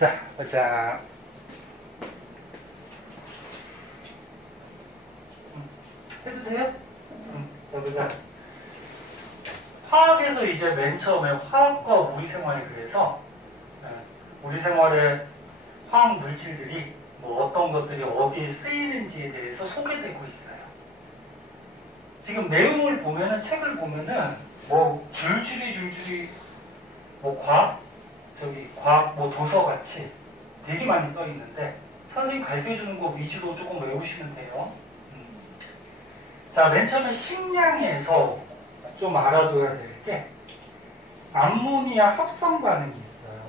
자, 보자. 해도 돼요? 자, 보자. 화학에서 이제 맨 처음에 화학과 우리 생활에 대해서 우리 생활에 화학 물질들이 뭐 어떤 것들이 어디에 쓰이는지에 대해서 소개되고 있어요. 지금 내용을 보면은, 책을 보면은 뭐 줄줄이 뭐 과학 뭐 도서같이 되게 많이 써 있는데 선생님 가르쳐주는 거 위주로 조금 외우시면 돼요. 자, 맨 처음에 식량에서 좀 알아둬야 될 게 암모니아 합성 반응이 있어요.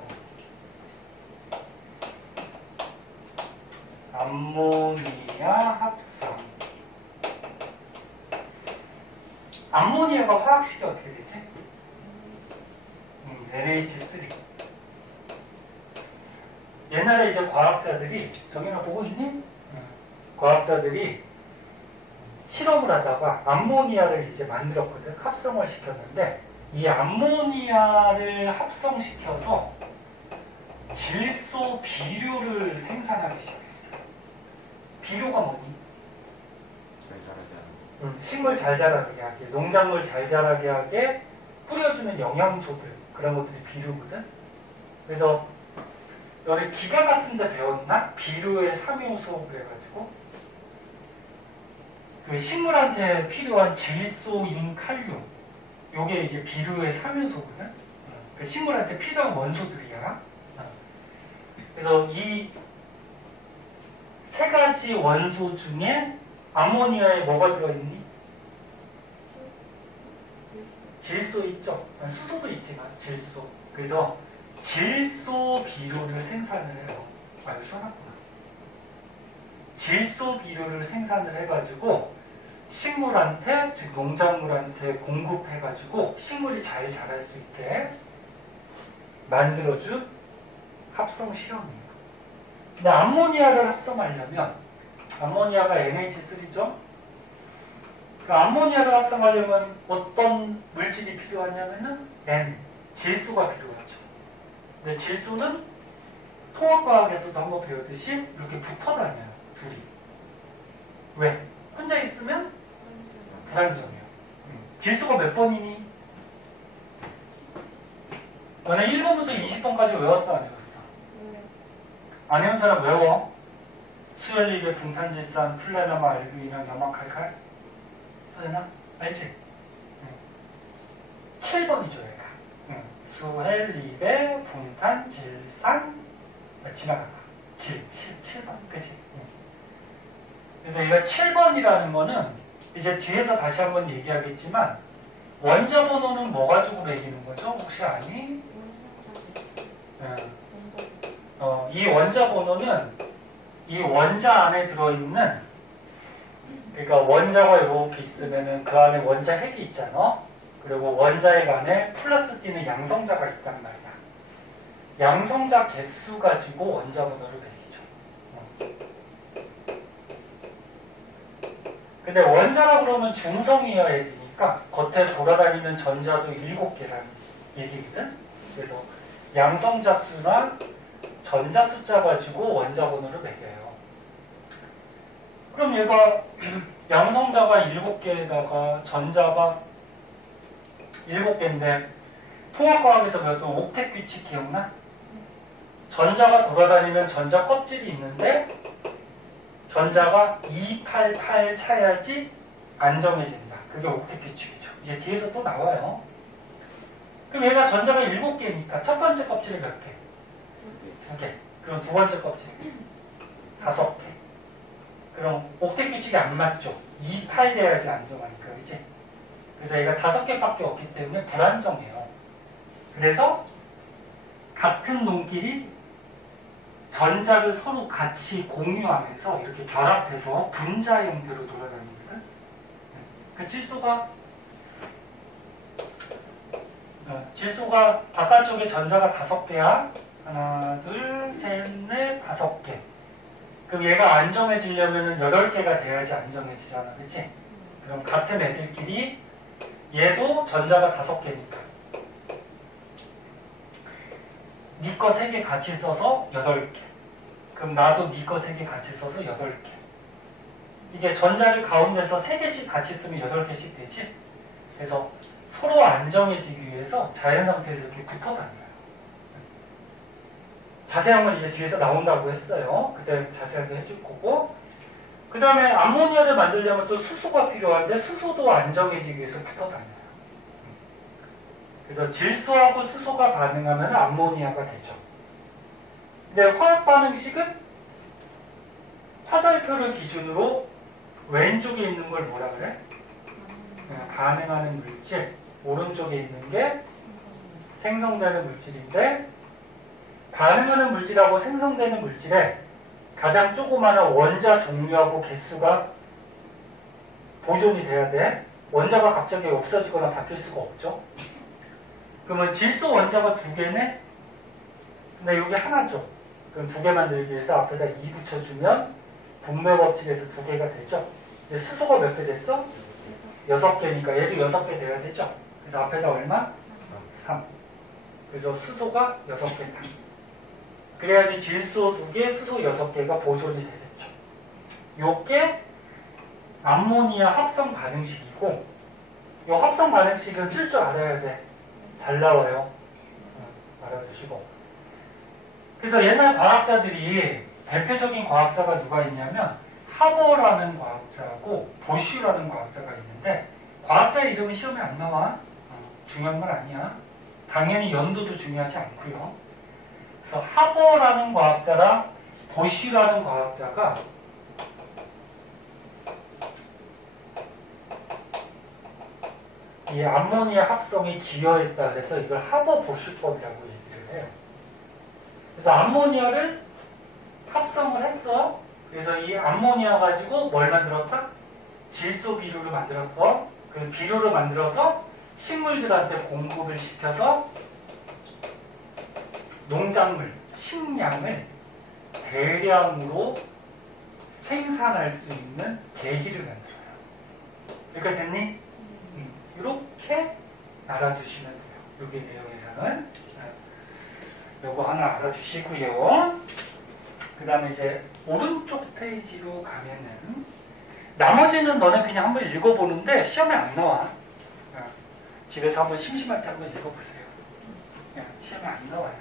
암모니아 합성. 암모니아가 화학식이 어떻게 되지? NH3. 옛날에 이제 과학자들이, 저기나 보고 있니? 과학자들이 실험을 하다가 암모니아를 이제 만들었거든. 합성을 시켰는데 이 암모니아를 합성시켜서 질소 비료를 생산하기 시작했어요. 비료가 뭐니? 잘 자라게 하는. 식물 잘 자라게 하게, 농작물 잘 자라게 하게 뿌려주는 영양소들, 그런 것들이 비료거든. 그래서 너네 기가 같은 데 배웠나? 비료의 3요소 그래가지고 그 식물한테 필요한 질소, 인, 칼륨, 요게 이제 비료의 3요소거든. 그 식물한테 필요한 원소들이야. 그래서 이 세 가지 원소 중에 암모니아에 뭐가 들어있니? 질소 있죠. 수소도 있지만 질소. 그래서 질소 비료를 생산을 해요. 여기 써놨구나. 질소 비료를 생산을 해가지고 식물한테, 즉 농작물한테 공급해가지고 식물이 잘 자랄 수 있게 만들어준 합성 실험이에요. 근데 암모니아를 합성하려면, 암모니아가 NH3죠? 그 암모니아를 합성하려면 어떤 물질이 필요하냐면은 N, 질소가 필요하죠. 근데 질소는 통합과학에서도 한번 배웠듯이 이렇게 붙어 다녀요. 둘이. 왜? 혼자 있으면 불안정해요. 질소가 몇 번이니? 너네 1번부터 20번까지 외웠어? 안 외웠어? 안 외운 사람 외워. 수혈리베, 붕탄질산, 플레나마, 알그인형, 염화칼칼. 써되나? 알지? 7번이죠, 얘가. 수헬리베, 붕탄질산, 지나가봐. 7번. 그치? 그래서 얘가 7번이라는 거는 이제 뒤에서 다시 한번 얘기하겠지만 원자 번호는 뭐 가지고 매기는 거죠? 혹시 아니? 이 원자 번호는 이 원자 안에 들어있는, 그러니까 원자가 이렇게 있으면은 그 안에 원자 핵이 있잖아. 그리고 원자핵 안에 플러스 띄는 양성자가 있단 말이야. 양성자 개수 가지고 원자 번호를 매기죠. 근데 원자라 그러면 중성이어야 되니까 겉에 돌아다니는 전자도 7개라는 얘기거든. 그래서 양성자 수나 전자 숫자 가지고 원자 번호를 매겨요. 그럼 얘가 양성자가 7개에다가 전자가 7개인데 통합과학에서 배웠던 옥텟 규칙 기억나? 전자가 돌아다니는 전자 껍질이 있는데 전자가 288 차야지 안정해진다. 그게 옥텟 규칙이죠. 이제 뒤에서 또 나와요. 그럼 얘가 전자가 7개니까 첫 번째 껍질이 몇 개? 2개. 그럼 두 번째 껍질 5개. 그럼 옥텟 규칙이 안 맞죠. 28 돼야지 안정하니까, 그치? 그래서 얘가 5개밖에 없기 때문에 불안정해요. 그래서 같은 놈끼리 전자를 서로 같이 공유하면서 이렇게 결합해서 분자 형태로 돌아다닙니다. 그 질소가 바깥쪽에 전자가 5개야. 하나, 둘, 셋, 넷, 5개. 그럼 얘가 안정해지려면 8개가 돼야지 안정해지잖아. 그치? 그럼 같은 애들끼리 얘도 전자가 5개니까 네 거 3개 같이 써서 8개. 그럼 나도 네 거 3개 같이 써서 8개. 이게 전자를 가운데서 3개씩 같이 쓰면 8개씩 되지. 그래서 서로 안정해지기 위해서 자연 상태에서 이렇게 붙어 다녀요. 자세한 건 이제 뒤에서 나온다고 했어요. 그때 자세하게 해줄 거고. 그 다음에 암모니아를 만들려면 또 수소가 필요한데 수소도 안정해지기 위해서 붙어 다녀요. 그래서 질소하고 수소가 반응하면 암모니아가 되죠. 근데 화학 반응식은 화살표를 기준으로 왼쪽에 있는 걸 뭐라 그래? 반응하는 물질, 오른쪽에 있는 게 생성되는 물질인데, 반응하는 물질하고 생성되는 물질에 가장 조그마한 원자 종류하고 개수가 보존이 돼야 돼. 원자가 갑자기 없어지거나 바뀔 수가 없죠. 그러면 질소 원자가 2개네? 근데 이게 하나죠. 그럼 2개 만들기 위해서 앞에다 2 붙여주면 분매 법칙에서 2개가 되죠. 근데 수소가 몇 개 됐어? 6개니까 얘도 6개 돼야 되죠. 그래서 앞에다 얼마? 3. 그래서 수소가 6개다. 그래야지 질소 2개, 수소 6개가 보존이 되겠죠. 요게 암모니아 합성 반응식이고, 요 합성 반응식은 쓸 줄 알아야 돼. 잘 나와요. 알아두시고. 그래서 옛날 과학자들이, 대표적인 과학자가 누가 있냐면 하버라는 과학자하고 보쉬라는 과학자가 있는데, 과학자 이름은 시험에 안 나와. 중요한 건 아니야. 당연히 연도도 중요하지 않고요. 그래서 하버라는 과학자랑 보쉬라는 과학자가 이 암모니아 합성에 기여했다 그래서 이걸 하버 보쉬법이라고 얘기를 해요. 그래서 암모니아를 합성을 했어. 그래서 이 암모니아 가지고 뭘 만들었다? 질소 비료를 만들었어. 그 비료를 만들어서 식물들한테 공급을 시켜서 농작물, 식량을 대량으로 생산할 수 있는 계기를 만들어요. 그러니까 됐니? 이렇게 알아두시면 돼요. 여기 내용에서는. 요거 하나 알아주시고요. 그 다음에 이제 오른쪽 페이지로 가면은 나머지는 너는 그냥 한번 읽어보는데 시험에 안 나와. 집에서 한번 심심할 때 한번 읽어보세요. 시험에 안 나와요.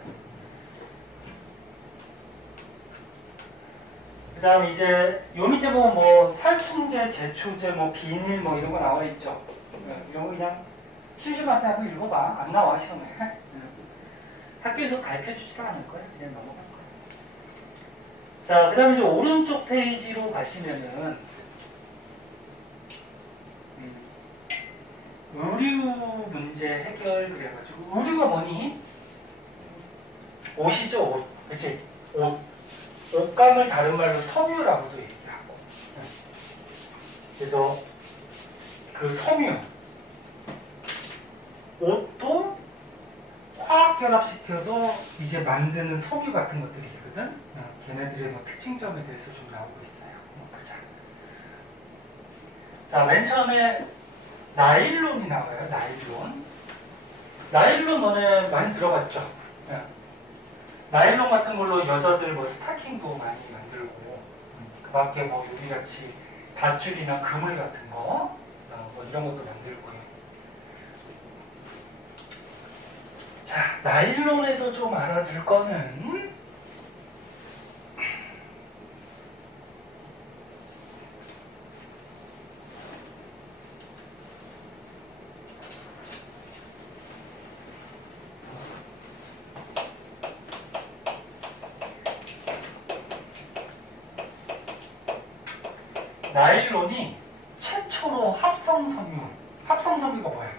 그 다음에 이제 요 밑에 보면 뭐 살충제, 제초제, 뭐 비닐 뭐 이런 거 나와 있죠. 이런 거 그냥 심심할 때 한번 읽어봐. 안 나와 시험에. 학교에서 가르쳐주지도 않을 거야. 그냥 넘어갈 거야. 자, 그 다음에 이제 오른쪽 페이지로 가시면은 의류 문제 해결 그래가지고, 의류가 뭐니? 옷이죠, 옷. 그치? 옷. 옷감을 다른 말로 섬유라고도 얘기하고. 그래서 그 섬유, 옷도 화학 결합시켜서 이제 만드는 섬유 같은 것들이 있거든. 걔네들의 뭐 특징점에 대해서 좀 나오고 있어요. 보자. 자, 맨 처음에 나일론이 나와요. 나일론. 나일론 너네 많이 들어봤죠? 나일론 같은 걸로 여자들 뭐 스타킹도 많이 만들고, 그 밖에 뭐 우리같이 밧줄이나 그물 같은 거, 뭐 이런 것도 만들고요. 자, 나일론에서 좀 알아둘 거는 나일론이 최초로 합성섬유가 뭐야?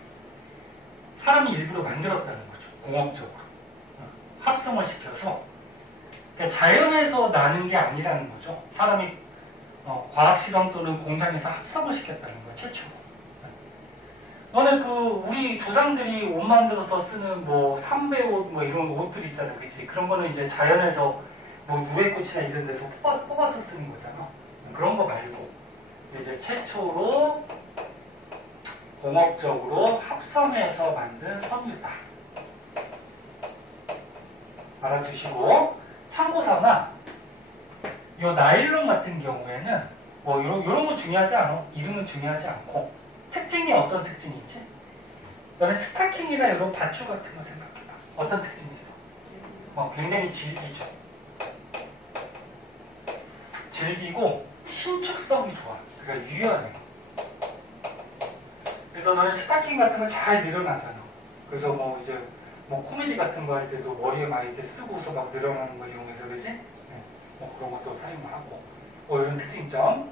사람이 일부러 만들었다는 거죠. 공업적으로. 합성을 시켜서. 그러니까 자연에서 나는 게 아니라는 거죠. 사람이 과학실험 또는 공장에서 합성을 시켰다는 거야, 최초로. 너네 우리 조상들이 옷 만들어서 쓰는 뭐 삼배옷 뭐 이런 옷들 있잖아, 그치? 그런 거는 이제 자연에서 뭐 누에꽃이나 이런 데서 뽑아서 쓰는 거잖아. 그런 거 말고. 이제 최초로 공업적으로 합성해서 만든 섬유다. 알아두시고 참고삼아 요 나일론 같은 경우에는 뭐 요런 거 중요하지 않아. 이름은 중요하지 않고 특징이 어떤 특징이 있지? 너네 스타킹이나 이런 밧줄 같은 거 생각해봐. 어떤 특징이 있어? 굉장히 질기죠. 질기고 신축성이 좋아. 그러니까 유연해. 그래서 너는 스타킹 같은 거 잘 늘어나잖아. 그래서 뭐 이제 뭐 코미디 같은 거 할 때도 머리에 막 이렇게 쓰고서 막 늘어나는 거 이용해서 그지? 네. 뭐 그런 것도 사용하고 뭐 이런 특징점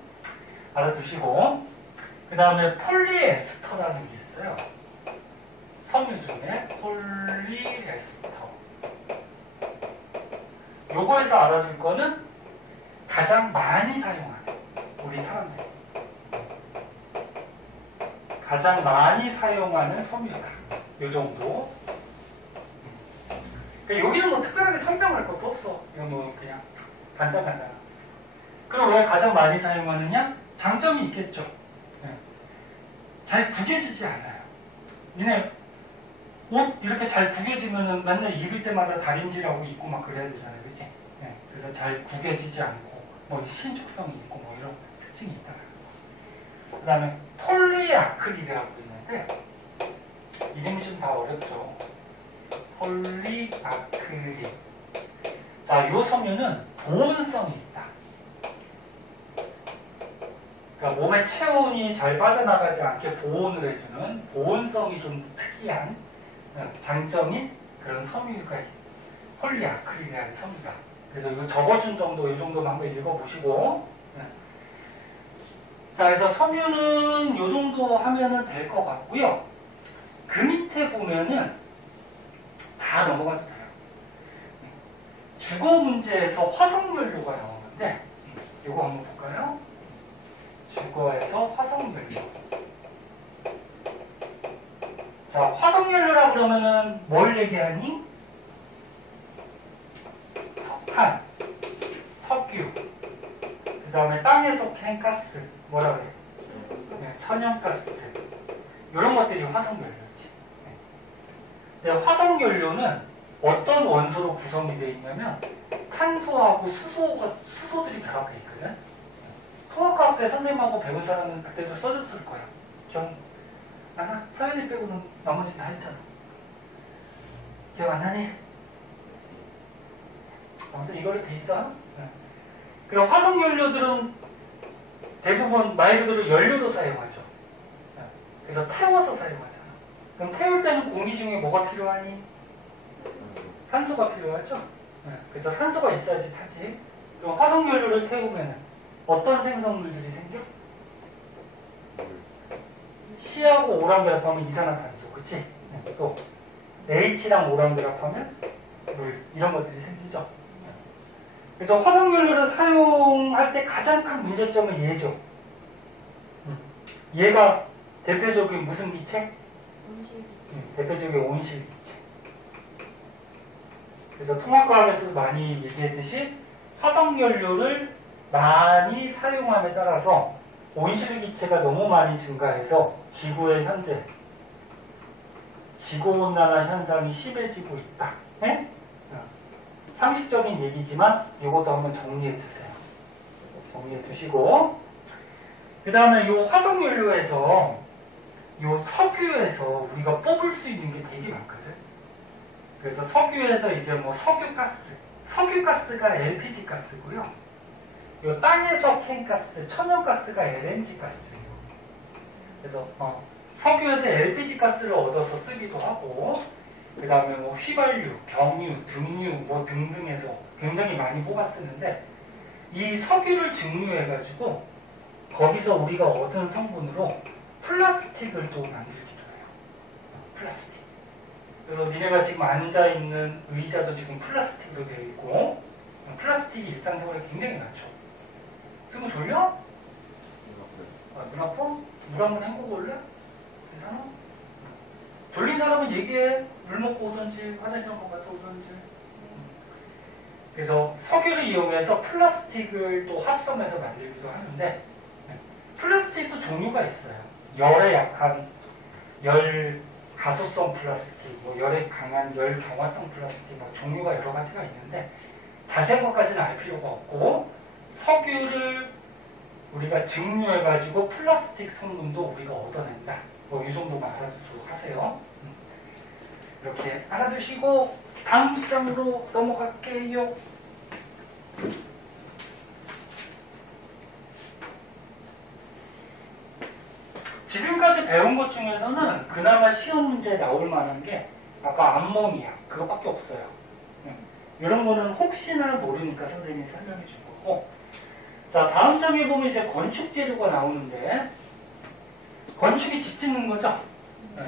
알아두시고 그 다음에 폴리에스터라는 게 있어요. 섬유 중에 폴리에스터. 요거에서 알아줄 거는 가장 많이 사용하는 우리 사람들 가장 많이 사용하는 섬유다. 요 정도. 여기는 뭐 특별하게 설명할 것도 없어. 이건 뭐 그냥 간단하다. 그럼 왜 가장 많이 사용하느냐? 장점이 있겠죠. 네. 잘 구겨지지 않아요. 니네 옷 이렇게 잘 구겨지면은 맨날 입을 때마다 다림질하고 입고 막 그래야 되잖아요. 그치? 네. 그래서 잘 구겨지지 않고 뭐 신축성이 있고 뭐 이런 특징이 있다. 그 다음에 폴리아크릴이라고 있는데 이름이 좀 다 어렵죠. 폴리아크릴. 자, 요 섬유는 보온성이 있다. 그러니까 몸의 체온이 잘 빠져나가지 않게 보온을 해주는 보온성이 좀 특이한 장점인 그런 섬유가 폴리아크릴이라는 섬유다. 그래서 이거 적어준 정도, 이 정도만 한번 읽어보시고. 자, 그래서 섬유는 이 정도 하면은 될 것 같고요. 그 밑에 보면은 다 넘어가도 돼요. 주거 문제에서 화석연료가 나오는데, 이거 한번 볼까요? 주거에서 화석연료. 자, 화석연료라 그러면은 뭘 얘기하니? 석탄, 석유, 그 다음에 땅에서 캔 가스, 뭐라 그래? 네, 천연가스. 이런 것들이 화석연료지. 네. 화석연료는 어떤 원소로 구성이 되어 있냐면 탄소하고 수소들이 결합되어 있거든. 통합과학 때 선생님하고 배운 사람은 그때도 써줬을 거야. 나나? 서연이 빼고는 나머지 다 했잖아. 기억 안 나니? 아무튼 이걸로 돼 있어. 네. 그럼 화석연료들은 대부분 말 그대로 연료로 사용하죠. 네. 그래서 태워서 사용하잖아. 그럼 태울 때는 공기 중에 뭐가 필요하니? 산소가 필요하죠. 네. 그래서 산소가 있어야지 타지. 그럼 화석연료를 태우면 어떤 생성물들이 생겨? C하고 O랑 결합하면 이산화탄소, 그치? 네. 또 H랑 O랑 결합하면 물, 이런 것들이 생기죠. 그래서 화석연료를 사용할 때 가장 큰 문제점은 얘죠. 얘가 대표적인 무슨 기체? 대표적인 온실기체. 그래서 통합과학에서도 많이 얘기했듯이 화석연료를 많이 사용함에 따라서 온실기체가 너무 많이 증가해서 지구의 현재 지구온난화 현상이 심해지고 있다. 네? 상식적인 얘기지만 이것도 한번 정리해 주세요. 정리해 두시고 그 다음에 이 화석연료에서 이 석유에서 우리가 뽑을 수 있는 게 되게 많거든. 그래서 석유에서 이제 뭐 석유가스, 석유가스가 LPG 가스고요. 이 땅에서 캔 가스, 천연가스가 LNG 가스예요. 그래서 석유에서 LPG 가스를 얻어서 쓰기도 하고 그 다음에 뭐 휘발유, 경유, 등유 뭐 등등해서 굉장히 많이 뽑아 쓰는데 이 석유를 증류해가지고 거기서 우리가 얻은 성분으로 플라스틱을 또 만들기도 해요. 플라스틱. 그래서 니네가 지금 앉아있는 의자도 지금 플라스틱으로 되어 있고 플라스틱이 일상생활에 굉장히 많죠. 쓰면 졸려? 눈 아파? 물 한번 헹구고 올래? 괜찮아? 졸린 사람은 얘기해. 물 먹고 오든지 화장실 한번 갔다 오든지. 그래서 석유를 이용해서 플라스틱을 또 합성해서 만들기도 하는데 플라스틱도 종류가 있어요. 열에 약한 열 가소성 플라스틱, 뭐 열에 강한 열 경화성 플라스틱, 뭐 종류가 여러 가지가 있는데 자세한 것까지는 알 필요가 없고 석유를 우리가 증류해가지고 플라스틱 성분도 우리가 얻어낸다. 뭐 이 정도만 알아두도록 하세요. 이렇게 알아두시고 다음 장으로 넘어갈게요. 지금까지 배운 것 중에서는 그나마 시험 문제에 나올 만한 게 아까 암모니아 그거밖에 없어요. 이런 거는 혹시나 모르니까 선생님이 설명해 줄 거고. 자, 다음 장에 보면 이제 건축 재료가 나오는데 건축이 집 짓는 거죠.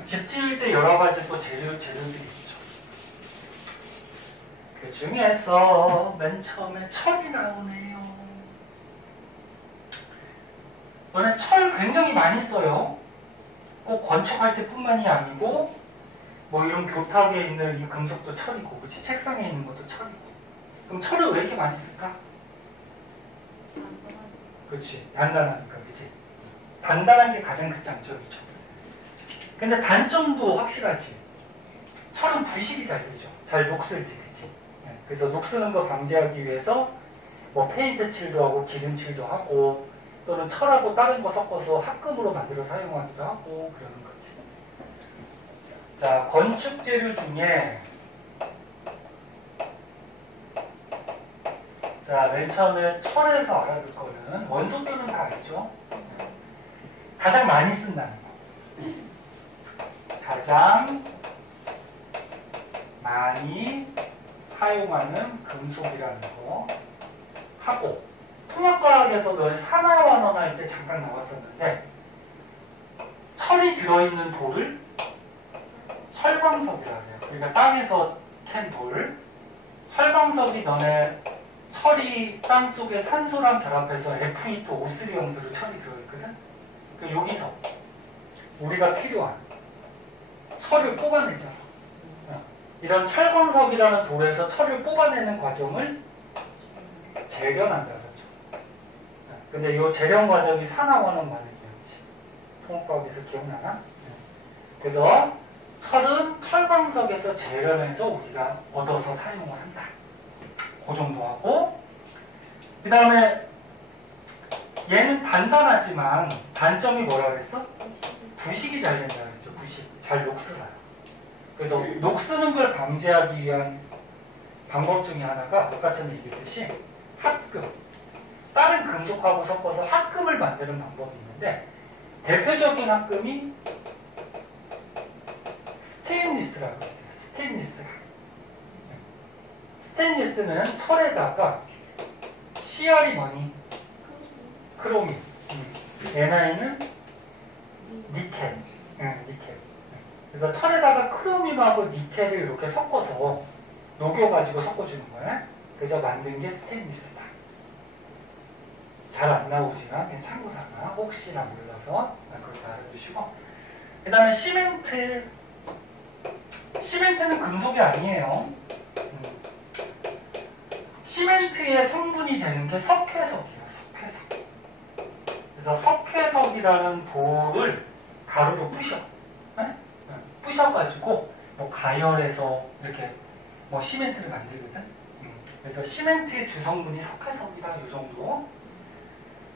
집 지을 때 여러 가지 또 재료들이 있죠. 그 중에서 맨 처음에 철이 나오네요. 이번에 철 굉장히 많이 써요. 꼭 건축할 때뿐만이 아니고 뭐 이런 교탁에 있는 이 금속도 철이고, 그치? 책상에 있는 것도 철이고. 그럼 철을 왜 이렇게 많이 쓸까? 그렇지. 단단하니까, 그치? 단단한 게 가장 큰 장점이죠. 근데 단점도 확실하지. 철은 부식이 잘 되죠. 잘 녹슬지, 그치? 그래서 녹스는 거 방지하기 위해서 뭐 페인트 칠도 하고 기름칠도 하고 또는 철하고 다른 거 섞어서 합금으로 만들어 사용하기도 하고 그러는 거지. 자, 건축 재료 중에 자, 맨 처음에 철에서 알아둘 거는 원소들은 다 알죠? 가장 많이 쓴다는 거. 가장 많이 사용하는 금속이라는 거 하고 통합과학에서도 산화완원 할 때 잠깐 나왔었는데 철이 들어있는 돌을 철광석이라고 해요. 그러니까 땅에서 캔 돌. 철광석이 너네 철이 땅속에 산소랑 결합해서 Fe2 O3 형태로 철이 들어있거든. 그러니까 여기서 우리가 필요한 철을 뽑아내잖아. 이런 철광석이라는 돌에서 철을 뽑아내는 과정을 재련한다고 하죠. 근데 이 재련 과정이 산화원원 반응이었지. 통합과학에서 기억나나? 그래서 철은 철광석에서 재련해서 우리가 얻어서 사용을 한다. 그 정도 하고, 그 다음에 얘는 단단하지만 단점이 뭐라 그랬어? 부식이 잘 된다 그랬죠. 부식. 잘 녹슬어요. 그래서 녹쓰는 걸 방지하기 위한 방법 중에 하나가 아까 전에 얘기했듯이 합금. 다른 금속하고 섞어서 합금을 만드는 방법이 있는데 대표적인 합금이 스테인리스라고 있어요. 스테인리스는 철에다가 CR이 뭐니? 크로미. NI는 니켈. 니켈. 그래서 철에다가 크로미하고 니켈을 이렇게 섞어서 녹여가지고 섞어주는 거야. 그래서 만든 게 스테인리스다. 잘 안 나오지만 그냥 참고삼아 혹시나 몰라서 그렇게 알아두시고, 그 다음에 시멘트. 시멘트는 금속이 아니에요. 시멘트의 성분이 되는 게 석회석이에요. 석회석. 그래서 석회석이라는 돌을 가루로 부셔. 부셔가지고 뭐 가열해서 이렇게 뭐 시멘트를 만들거든. 그래서 시멘트의 주성분이 석회석이다. 이 정도.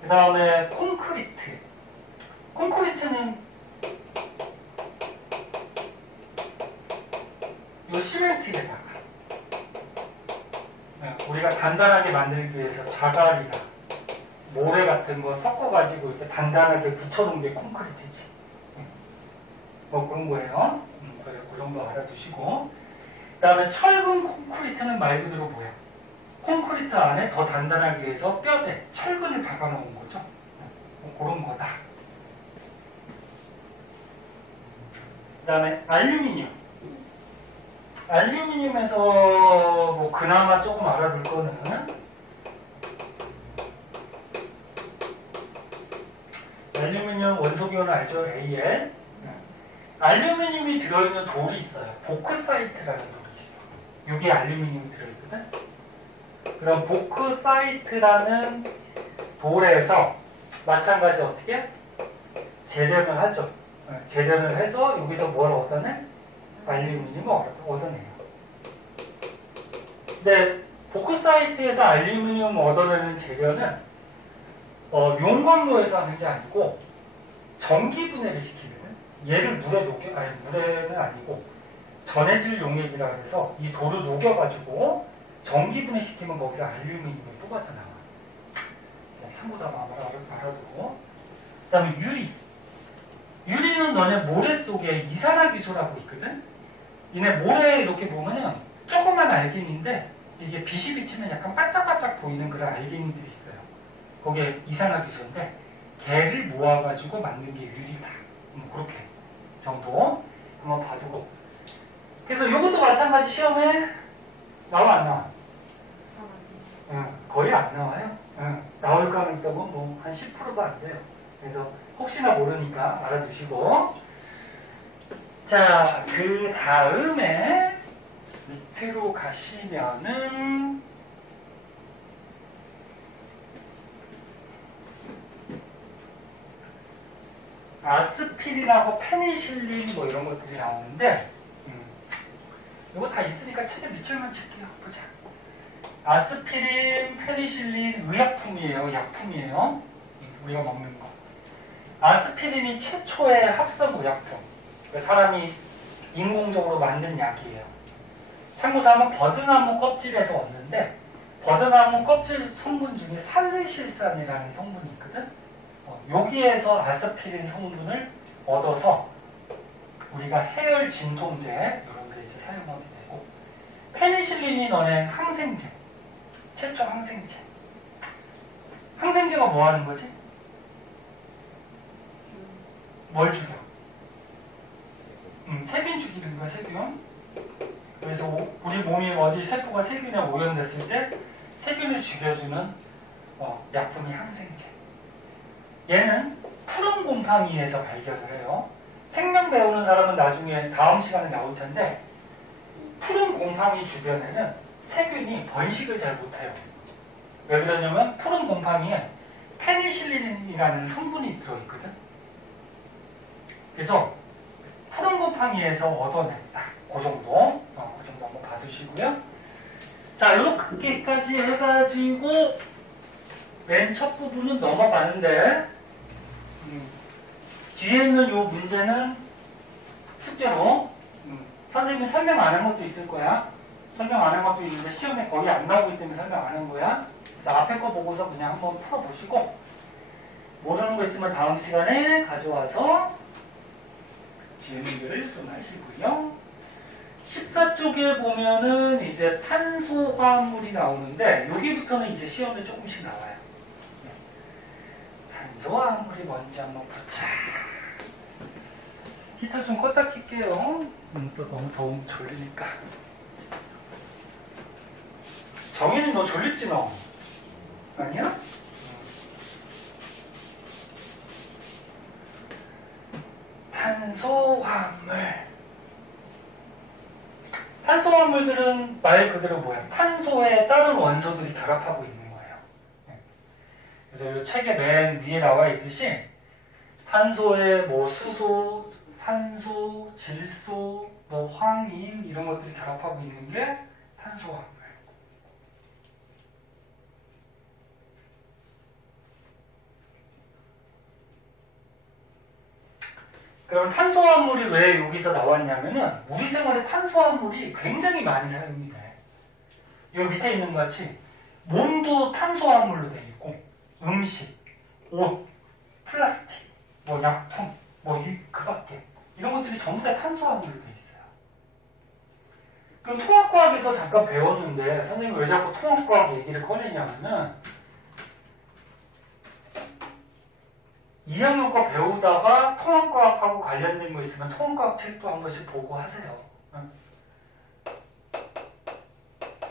그 다음에 콘크리트. 콘크리트는 이 시멘트에다가 우리가 단단하게 만들기 위해서 자갈이나 모래 같은 거 섞어가지고 이렇게 단단하게 붙여놓은 게 콘크리트지. 뭐 그런 거예요. 그래서 그 정도 알아두시고, 그 다음에 철근 콘크리트는 말 그대로 뭐야? 콘크리트 안에 더 단단하기 위해서 뼈대, 철근을 박아놓은 거죠. 그런 거다. 그 다음에 알루미늄. 알루미늄에서 뭐 그나마 조금 알아둘 거는 알루미늄 원소기호는 알죠? AL. 알루미늄이 들어있는 돌이 있어요. 보크사이트라는 돌이 있어. 여기에 알루미늄이 들어있거든. 그럼 보크사이트라는 돌에서 마찬가지 어떻게? 재련을 하죠. 재련을 해서 여기서 뭘 얻어내? 알루미늄을 얻어내요. 근데 보크사이트에서 알루미늄 얻어내는 재련은 용광로에서 하는 게 아니고 전기 분해를 시키거든. 얘를 물에는 아니고 전해질 용액이라 해서 이 돌을 녹여가지고 전기 분해시키면 거기서 알루미늄이 또 빠져나와. 참고자만 알아두고. 그 다음에 유리. 유리는 너네 모래 속에 이산화기소라고 있거든. 얘네 모래에 이렇게 보면은 조그만 알갱인데 이게 빛이 비치면 약간 반짝반짝 보이는 그런 알갱이들이 있어요. 거기에 이산화기소인데 걔를 모아가지고 만든 게 유리다. 그렇게 정도 한번 봐두고. 그래서 이것도 마찬가지 시험에 나와 안 나와? 거의 안 나와요. 나올 가능성은 뭐 한 10%도 안 돼요. 그래서 혹시나 모르니까 알아두시고. 자, 그 다음에 밑으로 가시면은 아스피린하고 페니실린 뭐 이런 것들이 나오는데 이거 다 있으니까 책에 밑줄만 칠게요. 보자. 아스피린, 페니실린 의약품이에요. 약품이에요. 우리가 먹는 거. 아스피린이 최초의 합성 의약품. 사람이 인공적으로 만든 약이에요. 참고사항은 버드나무 껍질에서 얻는데 버드나무 껍질 성분 중에 살리실산이라는 성분이 있거든. 여기에서 아스피린 성분을 얻어서 우리가 해열 진통제 이런 데 이제 사용하게 되고, 페니실린이 너네 항생제, 최초 항생제. 항생제가 뭐 하는 거지? 뭘 죽여? 세균 죽이는 거야, 세균. 그래서 우리 몸이 어디 세포가 세균에 오염됐을 때 세균을 죽여주는 약품이 항생제. 얘는 푸른 곰팡이에서 발견을 해요. 생명 배우는 사람은 나중에 다음 시간에 나올 텐데 푸른 곰팡이 주변에는 세균이 번식을 잘 못해요. 왜 그러냐면 푸른 곰팡이에 페니실린이라는 성분이 들어있거든. 그래서 푸른 곰팡이에서 얻어냈다. 그 정도. 그 정도 한번 봐두시고요. 자, 이렇게까지 해가지고 맨 첫 부분은 넘어가는데 뒤에 있는 이 문제는 숙제로 선생님이 설명 안 한 것도 있을 거야. 설명 안 한 것도 있는데 시험에 거의 안 나오기 때문에 설명 안 한 거야. 그래서 앞에 거 보고서 그냥 한번 풀어보시고 모르는 거 있으면 다음 시간에 가져와서 질문들을 좀 하시고요. 14쪽에 보면은 이제 탄소화합물이 나오는데 여기부터는 이제 시험에 조금씩 나와요. 탄소화합물이 뭔지 한번 보자. 히터 좀 껐다 킬게요. 또 너무 더우면 졸리니까. 정현이 너 졸립지 너? 아니야? 탄소화합물. 탄소화합물들은 말 그대로 뭐야? 탄소에 다른 원소들이 결합하고 있는 거예요. 그래서 이 책의 맨 위에 나와 있듯이 탄소에 뭐 수소, 산소, 질소, 뭐 황인 이런 것들이 결합하고 있는 게 탄소화합물. 그럼 탄소화물이 왜 여기서 나왔냐면은 우리 생활에 탄소화물이 굉장히 많이 사용이 돼. 여기 밑에 있는 것 같이 몸도 탄소화물로 되어 있고 음식, 옷, 플라스틱, 뭐 약품, 뭐 그 밖에 이런 것들이 전부 다 탄소화물로 되어 있어요. 그럼 통합과학에서 잠깐 배웠는데 선생님이 왜 자꾸 통합과학 얘기를 꺼내냐면은 2학년 거 배우다가 통합과학하고 관련된 거 있으면 통합과학 책도 한 번씩 보고 하세요.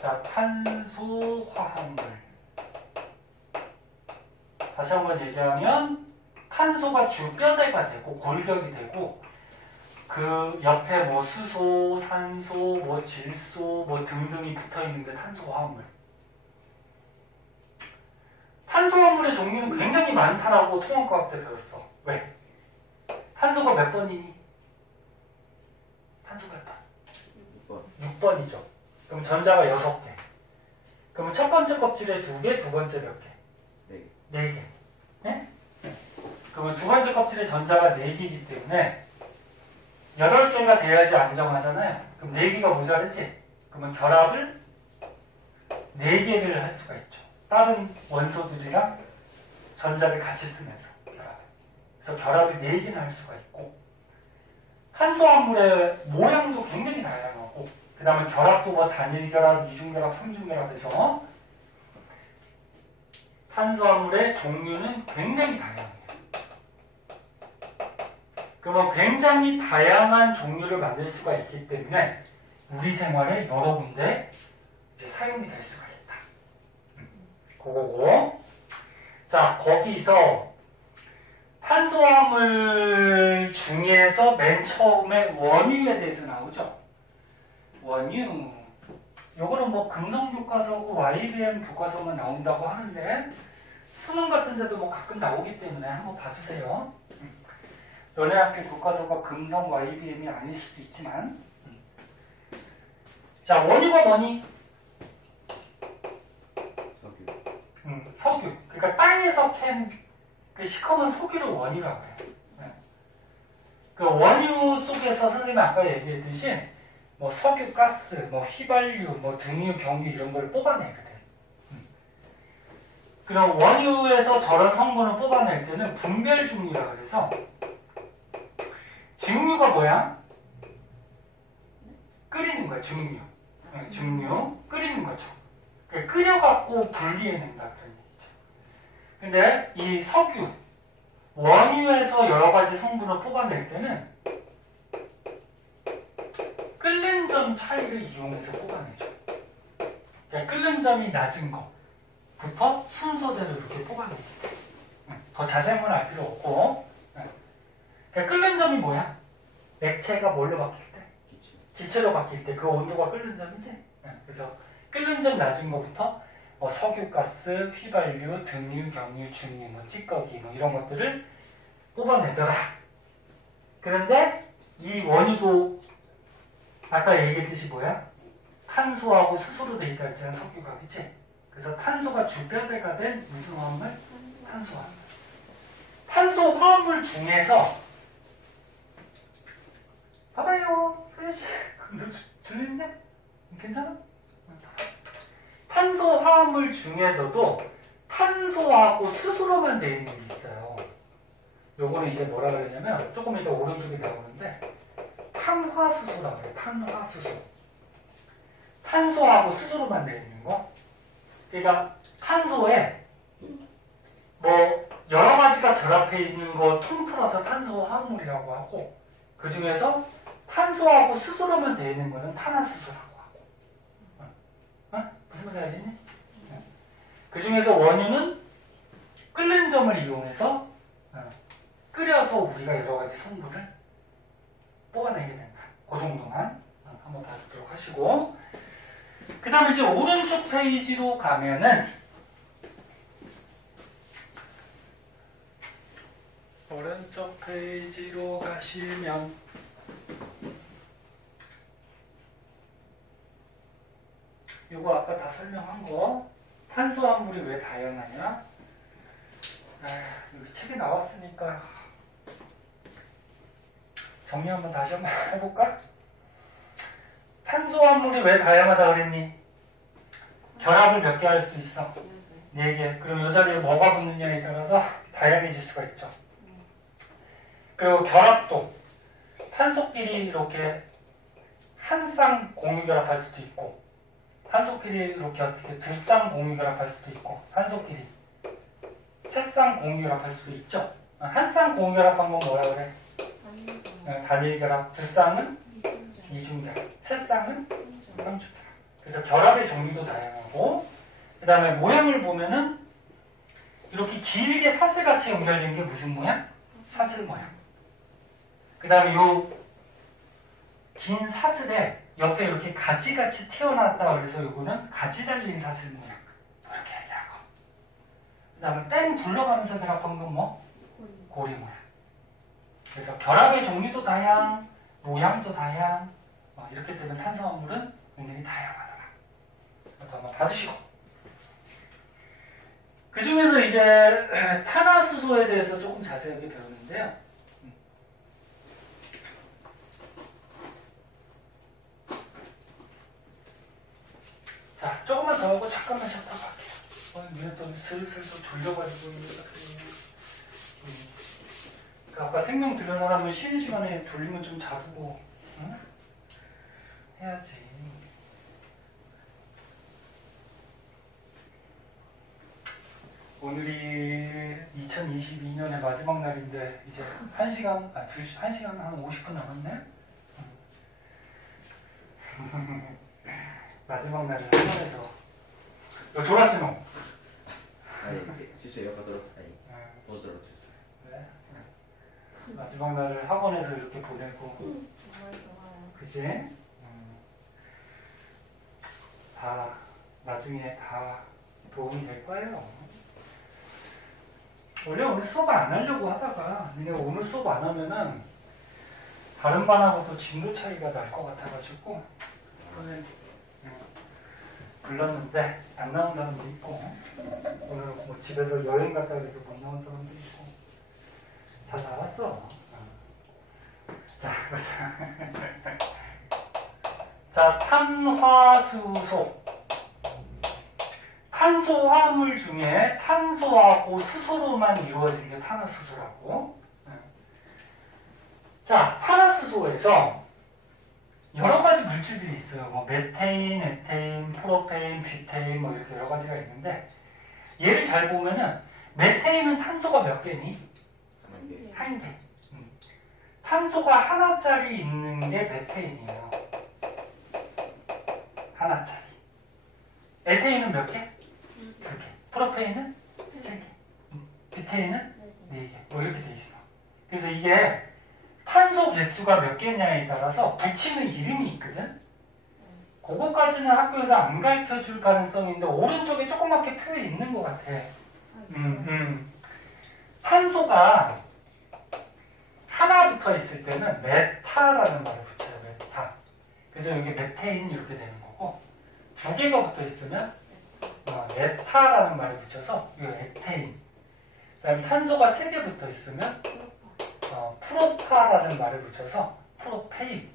자, 탄소화합물. 다시 한번 얘기하면 탄소가 주뼈대가 되고 골격이 되고 그 옆에 뭐 수소, 산소, 뭐 질소 뭐 등등이 붙어있는 게 탄소화합물. 탄소화물의 종류는 굉장히 많다라고 통합과학 때 배웠어. 왜? 탄소가 몇 번이니? 탄소 몇 번? 6번이죠. 그럼 전자가 6개. 그럼 첫 번째 껍질에 2개, 두 번째 몇 개? 4개. 네? 그러면 두 번째 껍질에 전자가 4개이기 때문에 8개가 돼야지 안정하잖아요. 그럼 4개가 모자르지? 그러면 결합을 4개를 할 수가 있죠. 다른 원소들이랑 전자를 같이 쓰면서 결합을. 그래서 결합을 4개나 할 수가 있고, 탄소화물의 모양도 굉장히 다양하고, 그 다음에 결합도 뭐 단일 결합, 이중 결합, 삼중 결합해서 탄소화물의 종류는 굉장히 다양해요. 그러면 굉장히 다양한 종류를 만들 수가 있기 때문에 우리 생활에 여러 군데 이제 사용이 될 수가 있다. 그거고. 자, 거기서 탄소화물 중에서 맨 처음에 원유에 대해서 나오죠. 원유. 요거는 뭐 금성 교과서고 YBM 교과서만 나온다고 하는데 수능 같은 데도 뭐 가끔 나오기 때문에 한번 봐주세요. 연예학교 교과서가 금성 YBM이 아닐 수도 있지만. 자, 원유가 뭐니? 석유. 그러니까 땅에서 캔 그 시커먼 석유를 원유라고 해요. 네. 그 원유 속에서 선생님이 아까 얘기했듯이 뭐 석유, 가스, 뭐 휘발유, 뭐 등유, 경유 이런 걸 뽑아내거든. 그럼 원유에서 저런 성분을 뽑아낼 때는 분별 증류라 그래서 증류가 뭐야? 끓이는 거야, 증류. 증류, 끓이는 거죠. 끓여갖고 분리해낸다 그런 얘기죠. 근데 이 석유, 원유에서 여러 가지 성분을 뽑아낼 때는 끓는 점 차이를 이용해서 뽑아내죠. 그러니까 끓는 점이 낮은 것부터 순서대로 이렇게 뽑아내죠. 더 자세한 건 알 필요 없고. 그러니까 끓는 점이 뭐야? 액체가 뭘로 바뀔 때? 기체로 바뀔 때 그 온도가 끓는 점이지? 그래서 끓는 점 낮은 것부터 뭐 석유, 가스, 휘발유, 등유, 경유, 중유, 뭐 찌꺼기 뭐 이런 것들을 뽑아내더라. 그런데 이 원유도 아까 얘기했듯이 뭐야? 탄소하고 수소로 돼 있다 했잖아, 석유가. 그치? 그래서 탄소가 주뼈대가 된 무슨 화합물? 탄소화합물. 탄소 화합물 중에서 봐봐요. 소연씨. 너 졸리는데? 괜찮아? 탄소 화합물 중에서도 탄소하고 수소로만 되어 있는 게 있어요. 요거는 이제 뭐라 그러냐면 조금 이따 오른쪽에 나오는데 탄화수소라고 해요. 탄화수소. 탄소하고 수소로만 되어 있는 거. 그러니까 탄소에 뭐 여러 가지가 결합해 있는 거 통틀어서 탄소 화합물이라고 하고, 그 중에서 탄소하고 수소로만 되어 있는 거는 탄화수소라고 하고. 무슨 말인지 알겠니? 그 중에서 원유는 끓는 점을 이용해서 끓여서 우리가 여러 가지 성분을 뽑아내게 된다. 그 정도만 한번 봐주도록 하시고, 그 다음에 이제 오른쪽 페이지로 가면은 오른쪽 페이지로 가시면 이거 아까 다 설명한 거, 탄소화물이 왜 다양하냐? 여기 책에 나왔으니까 정리 한번 다시 한번 해볼까? 탄소화물이 왜 다양하다 그랬니? 결합을 몇 개 할 수 있어? 4개. 그럼 이 자리에 뭐가 붙느냐에 따라서 다양해질 수가 있죠. 그리고 결합도 탄소끼리 이렇게 한 쌍 공유 결합할 수도 있고, 탄소끼리 이렇게 어떻게 두 쌍 공유 결합할 수도 있고, 탄소끼리 세 쌍 공유 결합할 수도 있죠. 한 쌍 공유 결합한 건 뭐라 그래? 단일 결합. 두 쌍은 이중 결합. 세 쌍은 삼중 결합. 그래서 결합의 종류도 다양하고, 그 다음에 모양을 보면은 이렇게 길게 사슬같이 연결된 게 무슨 모양? 사슬 모양. 그 다음에 요 긴 사슬에 옆에 이렇게 가지같이 튀어나왔다 그래서 요거는 가지 달린 사슬 모양. 이렇게 얘기하고. 그 다음에 뺑 둘러가면서 결합한 건 뭐? 고리 모양. 그래서 결합의 종류도 다양, 모양도 다양. 이렇게 되면 탄수화물은 굉장히 다양하다. 그래서 한번 받으시고. 그 중에서 이제 탄화수소에 대해서 조금 자세하게 배우는데요. 자, 조금만 더 하고 잠깐만 쉬었다고 할게요. 눈에 또 슬슬 졸려가지고 있는 것 같아요. 아까 생명 들은 사람은 쉬는 시간에 졸리면 좀 자고, 응? 해야지. 오늘이 2022년의 마지막 날인데 이제 1시간 한 50분 남았네? 마지막 날을 한번에서 너 졸았지 너? 아니, 시시해요 가도록. 아니, 보도록 했어요. 그래? 마지막 날을 학원에서 이렇게 보내고 정말 좋아요. 그지? 다 나중에 다 도움이 될 거예요. 원래 오늘 수업 안 하려고 하다가 니네 오늘 수업 안 하면은 다른 반하고도 진도 차이가 날 것 같아가지고 오늘 불렀는데 안 나온 사람도 있고 오늘 뭐 집에서 여행 갔다 그래서 못 나온 사람도 있고 다 나왔어. 자, 보자. 자, 탄화수소. 탄소화물 중에 탄소하고 수소로만 이루어진 게 탄화수소라고. 자, 탄화수소에서 여러 가지 물질들이 있어요. 뭐 메테인, 에테인, 프로페인, 뷰테인 뭐 이렇게 여러 가지가 있는데 얘를 잘 보면은 메테인은 탄소가 몇 개니? 한 개. 탄소가 하나짜리 있는 게 메테인이에요. 하나짜리. 에테인은 몇 개? 두 개. 프로페인은 세 개. 뷰테인은 네 개. 뭐 이렇게 돼 있어. 그래서 이게 탄소 개수가 몇 개냐에 따라서 붙이는 이름이 있거든. 그거까지는 학교에서 안 가르쳐 줄 가능성이 있는데 오른쪽에 조그맣게 표에 있는 것 같아. 탄소가 하나 붙어 있을 때는 메타라는 말을 붙여요. 메타. 그래서 여기 메테인 이렇게 되는 거고 두 개가 붙어 있으면 메타라는 말을 붙여서 이거 에테인. 그다음에 탄소가 세 개 붙어 있으면 프로파라는 말을 붙여서 프로페인.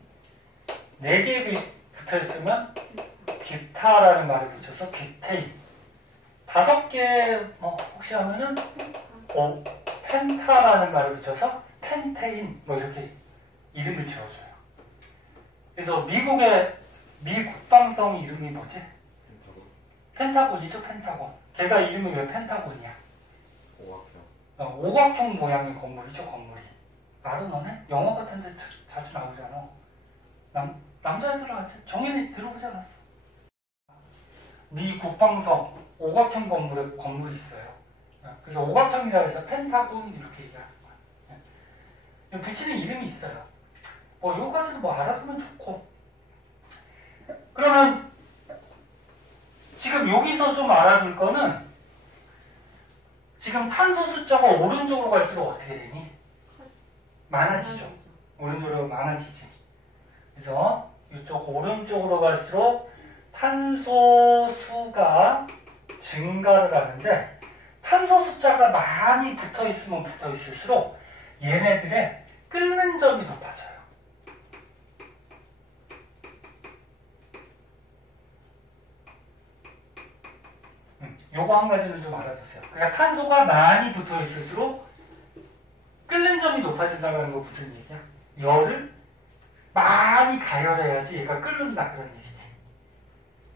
네 개 붙어 있으면 뷰타라는 말을 붙여서 뷰테인. 다섯 개 혹시 하면은 펜타라는 말을 붙여서 펜테인 뭐 이렇게 이름을 지어줘요. 그래서 미국의 미 국방성 이름이 뭐지? 펜타곤이죠. 펜타곤. 걔가 이름이 왜 펜타곤이야? 오각형 모양의 건물이죠. 건물이. 말은 너네? 영어 같은 데 자주 나오잖아. 남자애들한테 정연이 들어보지 않았어? 미 국방성 오각형 건물이 있어요. 그래서 오각형이라고 해서 펜타곤 이렇게 얘기하는 거야. 붙이는 이름이 있어요. 요거까지도 알아두면 좋고. 그러면 지금 여기서 좀 알아둘 거는 지금 탄소 숫자가 오른쪽으로 갈수록 어떻게 되니? 많아지죠. 오른쪽으로 많아지지. 그래서 이쪽 오른쪽으로 갈수록 탄소 수가 증가를 하는데 탄소 숫자가 많이 붙어 있으면 붙어 있을수록 얘네들의 끓는 점이 높아져요. 요거 한 가지는 좀 알아두세요. 그러니까 탄소가 많이 붙어 있을수록 끓는 점이 높아진다는 거 무슨 얘기야? 열을 많이 가열해야지 얘가 끓는다 그런 얘기지.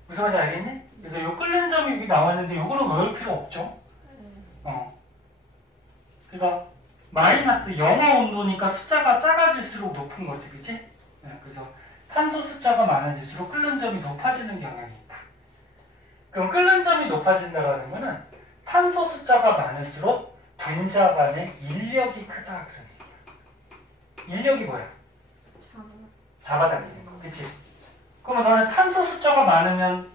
무슨 말인지 알겠니? 그래서 요 끓는 점이 여기 나왔는데 요거는 외울 필요 없죠. 그러니까 마이너스 영하 온도니까 숫자가 작아질수록 높은 거지, 그치? 네, 그래서 탄소 숫자가 많아질수록 끓는 점이 높아지는 경향이 있다. 그럼 끓는 점이 높아진다는 거는 탄소 숫자가 많을수록 분자 간의 인력이 크다 그런 얘기야. 인력이 뭐야? 잡아당기는 거, 그치? 그러면 너는 탄소 숫자가 많으면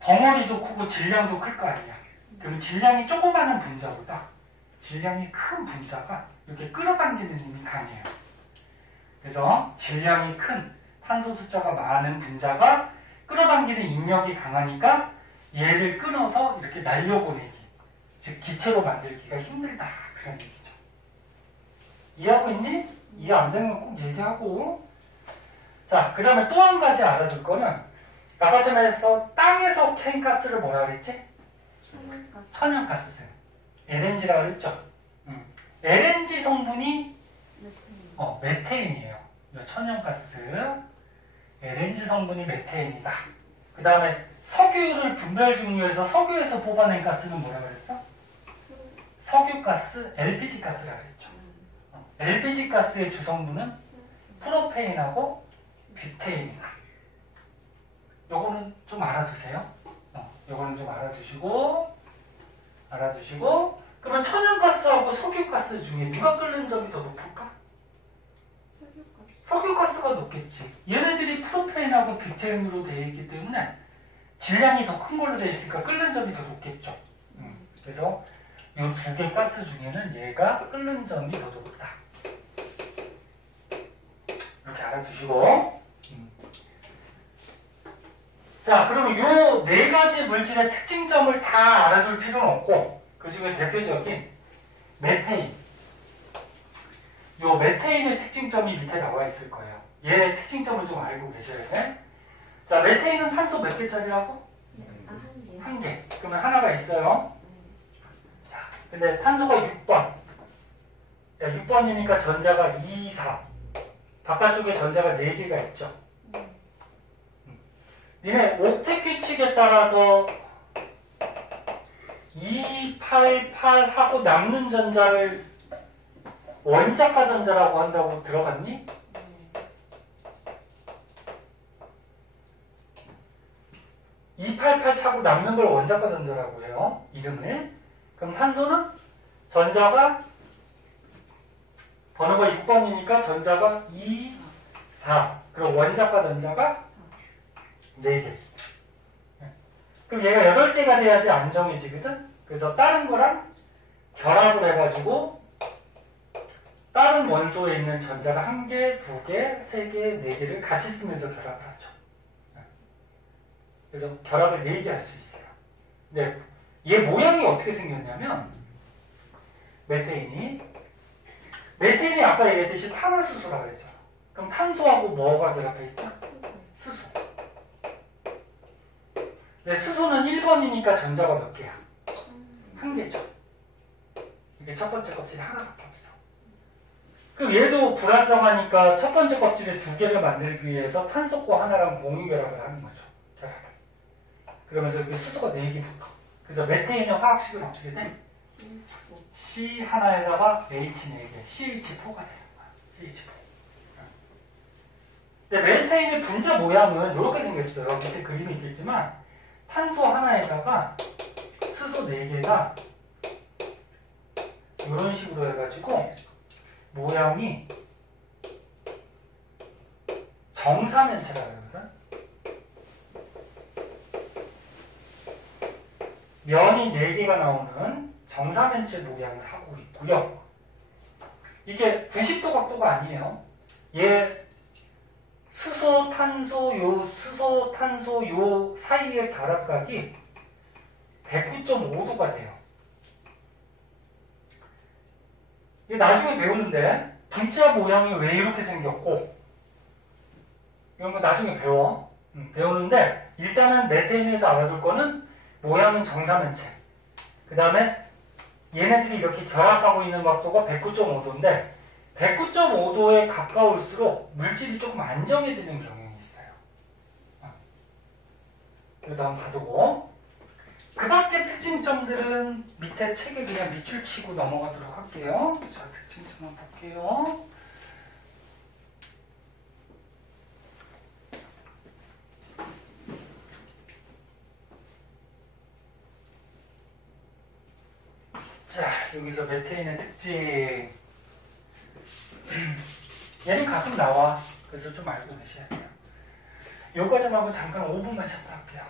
덩어리도 크고 질량도 클 거 아니야. 그럼 질량이 조그마한 분자보다 질량이 큰 분자가 이렇게 끌어당기는 힘이 강해요. 그래서 질량이 큰 탄소 숫자가 많은 분자가 끌어당기는 인력이 강하니까 얘를 끊어서 이렇게 날려보내기, 즉 기체로 만들기가 힘들다, 그런 얘기죠. 이해하고 있니? 이해 안 되면 꼭 얘기하고. 자, 그 다음에 또 한 가지 알아둘 거는 아까 전에 땅에서 캔 가스를 뭐라 그랬지? 천연가스. LNG라고 그랬죠? LNG 성분이 메테인이에요. 천연가스. LNG 성분이 메테인이다. 그 다음에 석유를 분별 중류해서 석유에서 뽑아낸 가스는 뭐라 그랬어? 석유가스, LPG 가스라고 그랬죠. LPG 가스의 주성분은 프로페인하고 뷰테인이다. 요거는 좀 알아두세요. 요거는 좀 알아두시고, 그러면 천연가스하고 석유가스 중에 누가 끓는 점이 더 높을까? 석유가스가 높겠지. 얘네들이 프로페인하고 뷰테인으로 되어 있기 때문에 질량이 더 큰 걸로 되어 있으니까 끓는 점이 더 높겠죠. 그래서 이 두 개 가스 중에는 얘가 끓는 점이 더 높다. 이렇게 알아두시고. 자, 그러면 요 네 가지 물질의 특징점을 다 알아둘 필요는 없고, 그 중에 대표적인 메테인. 요 메테인의 특징점이 밑에 나와 있을 거예요. 얘의 특징점을 좀 알고 계셔야 돼. 자, 메테인은 탄소 몇 개짜리라고? 한 개. 그러면 하나가 있어요. 자, 근데 탄소가 6번. 6번이니까 전자가 2, 4. 바깥쪽에 전자가 4개가 있죠. 니네 옥텟 규칙에 따라서 288하고 남는 전자를 원자가 전자라고 한다고 들어봤니? 288 차고 남는 걸 원자가 전자라고 해요. 이름을. 그럼 탄소는 전자가 번호가 6번이니까 전자가 2, 4. 그럼 원자가 전자가 4개. 그럼 얘가 8개가 돼야지 안정해지거든? 그래서 다른 거랑 결합을 해가지고 다른 원소에 있는 전자가 1개, 2개, 3개, 4개를 같이 쓰면서 결합을 하죠. 그래서 결합을 4개 할 수 있어요. 근데 얘 모양이 어떻게 생겼냐면 메테인이 아까 얘기했듯이 탄화수소라고 했죠. 그럼 탄소하고 뭐가 결합해 있죠? 수소. 네, 수소는 1번이니까 전자가 몇 개야? 1개죠. 이게 첫 번째 껍질이 하나밖에 없어. 그럼 얘도 불안정하니까 첫 번째 껍질에 2개를 만들기 위해서 탄소과 하나랑 공유 결합을 하는 거죠. 결합을. 그러면서 이렇게 수소가 4개 붙어. 그래서 메테인의 화학식은 어떻게 돼? C 하나에다가 H 4개, CH4가 되는 거야. CH4. 근데 메테인의 분자 모양은 이렇게 생겼어요. 밑에 그림이 있겠지만 탄소 하나에다가 수소 4개가 이런 식으로 해가지고 모양이 정사면체라고 그러거든. 면이 4개가 나오는 정사면체 모양을 하고 있고요. 이게 90도 각도가 아니에요. 얘 수소, 탄소, 요 사이의 결합각이 109.5도가 돼요. 이게 나중에 배우는데 분자 모양이 왜 이렇게 생겼고 이런 거 나중에 배우는데 일단은 메테인에서 알아둘 거는 모양은 정사면체. 그 다음에 얘네들이 이렇게 결합하고 있는 각도가 109.5도인데 109.5도에 가까울수록 물질이 조금 안정해지는 경향이 있어요. 그래도 한번 봐두고 그 밖의 특징점들은 밑에 책에 그냥 밑줄 치고 넘어가도록 할게요. 자, 특징점만 볼게요. 자, 여기서 메테인의 특징. 얘는 가끔 나와. 그래서 좀 알고 계셔야 돼요. 여기까지만 하고 잠깐 5분만 쉬었다 할게요.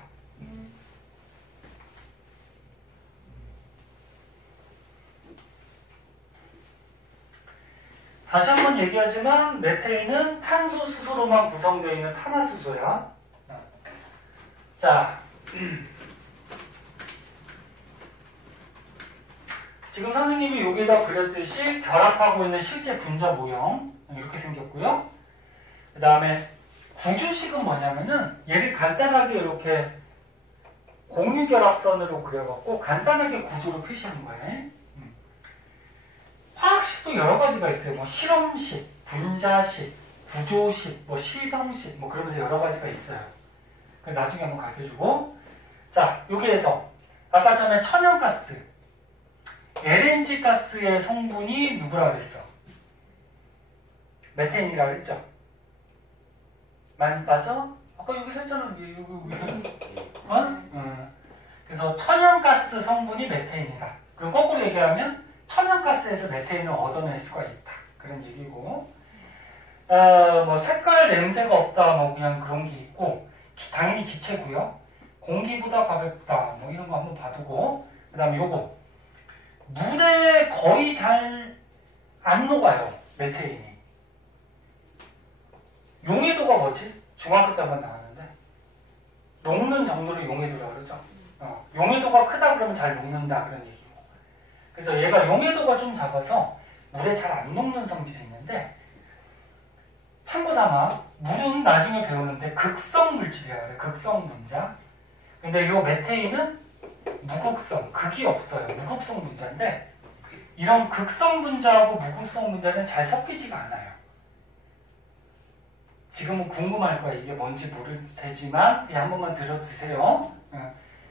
다시 한번 얘기하지만 메테인은 탄소 수소로만 구성되어 있는 탄화수소야. 자, 지금 선생님이 여기다 그렸듯이 결합하고 있는 실제 분자 모형 이렇게 생겼고요. 그 다음에 구조식은 뭐냐면은 얘를 간단하게 이렇게 공유결합선으로 그려갖고 간단하게 구조로 표시하는 거예요. 화학식도 여러 가지가 있어요. 뭐 실험식, 분자식, 구조식, 뭐 시성식, 뭐 그러면서 여러 가지가 있어요. 나중에 한번 가르쳐주고. 자, 여기에서 아까 전에 천연가스, LNG 가스의 성분이 누구라 그랬어? 메테인이라 그랬죠? 많이 빠져? 아까 여기 썼잖아. 그래서 천연가스 성분이 메테인이다. 그럼 거꾸로 얘기하면 천연가스에서 메테인을 얻어낼 수가 있다. 그런 얘기고. 뭐 색깔 냄새가 없다. 뭐 그냥 그런 게 있고. 당연히 기체고요. 공기보다 가볍다. 뭐 이런 거 한번 봐두고. 그 다음에 요거. 물에 거의 잘 안 녹아요. 메테인이. 용해도가 뭐지? 중학교 때 한번 나왔는데. 녹는 정도로 용해도라고 그러죠. 용해도가 크다 그러면 잘 녹는다. 그런 얘기고. 그래서 얘가 용해도가 좀 작아서 물에 잘 안 녹는 성질이 있는데, 참고삼아 물은 나중에 배우는데 극성 물질이라고 해요. 극성 분자. 근데 이 메테인은 무극성, 극이 없어요. 무극성 분자인데 이런 극성 분자하고 무극성 분자는 잘 섞이지가 않아요. 지금은 궁금할 거야. 이게 뭔지 모를 테지만 한 번만 들어주세요.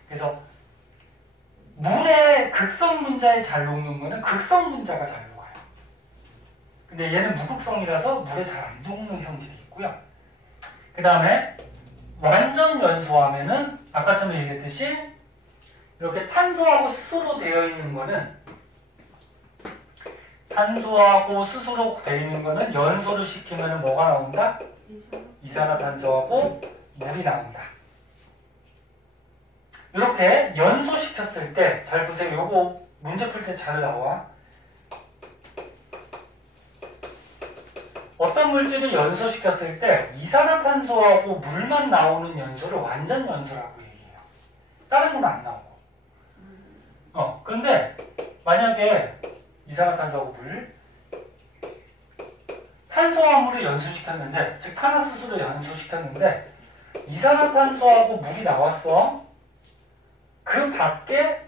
그래서 물의 극성 분자에 잘 녹는 거는 극성 분자가 잘 녹아요. 근데 얘는 무극성이라서 물에 잘 안 녹는 성질이 있고요. 그 다음에 완전 연소하면은 아까 전에 얘기했듯이 이렇게 탄소하고 수소로 되어 있는 거는 탄소하고 수소로 되어 있는 거는 연소를 시키면 뭐가 나온다? 이산화탄소하고 물이 나온다. 이렇게 연소시켰을 때 잘 보세요. 요거 문제 풀 때 잘 나와. 어떤 물질을 연소시켰을 때 이산화탄소하고 물만 나오는 연소를 완전 연소라고 얘기해요. 다른 건 안 나오고. 근데 만약에 이산화탄소하고 물, 탄소와 물을 연소시켰는데, 즉 탄화수소를 연소시켰는데 이산화탄소하고 물이 나왔어. 그 밖에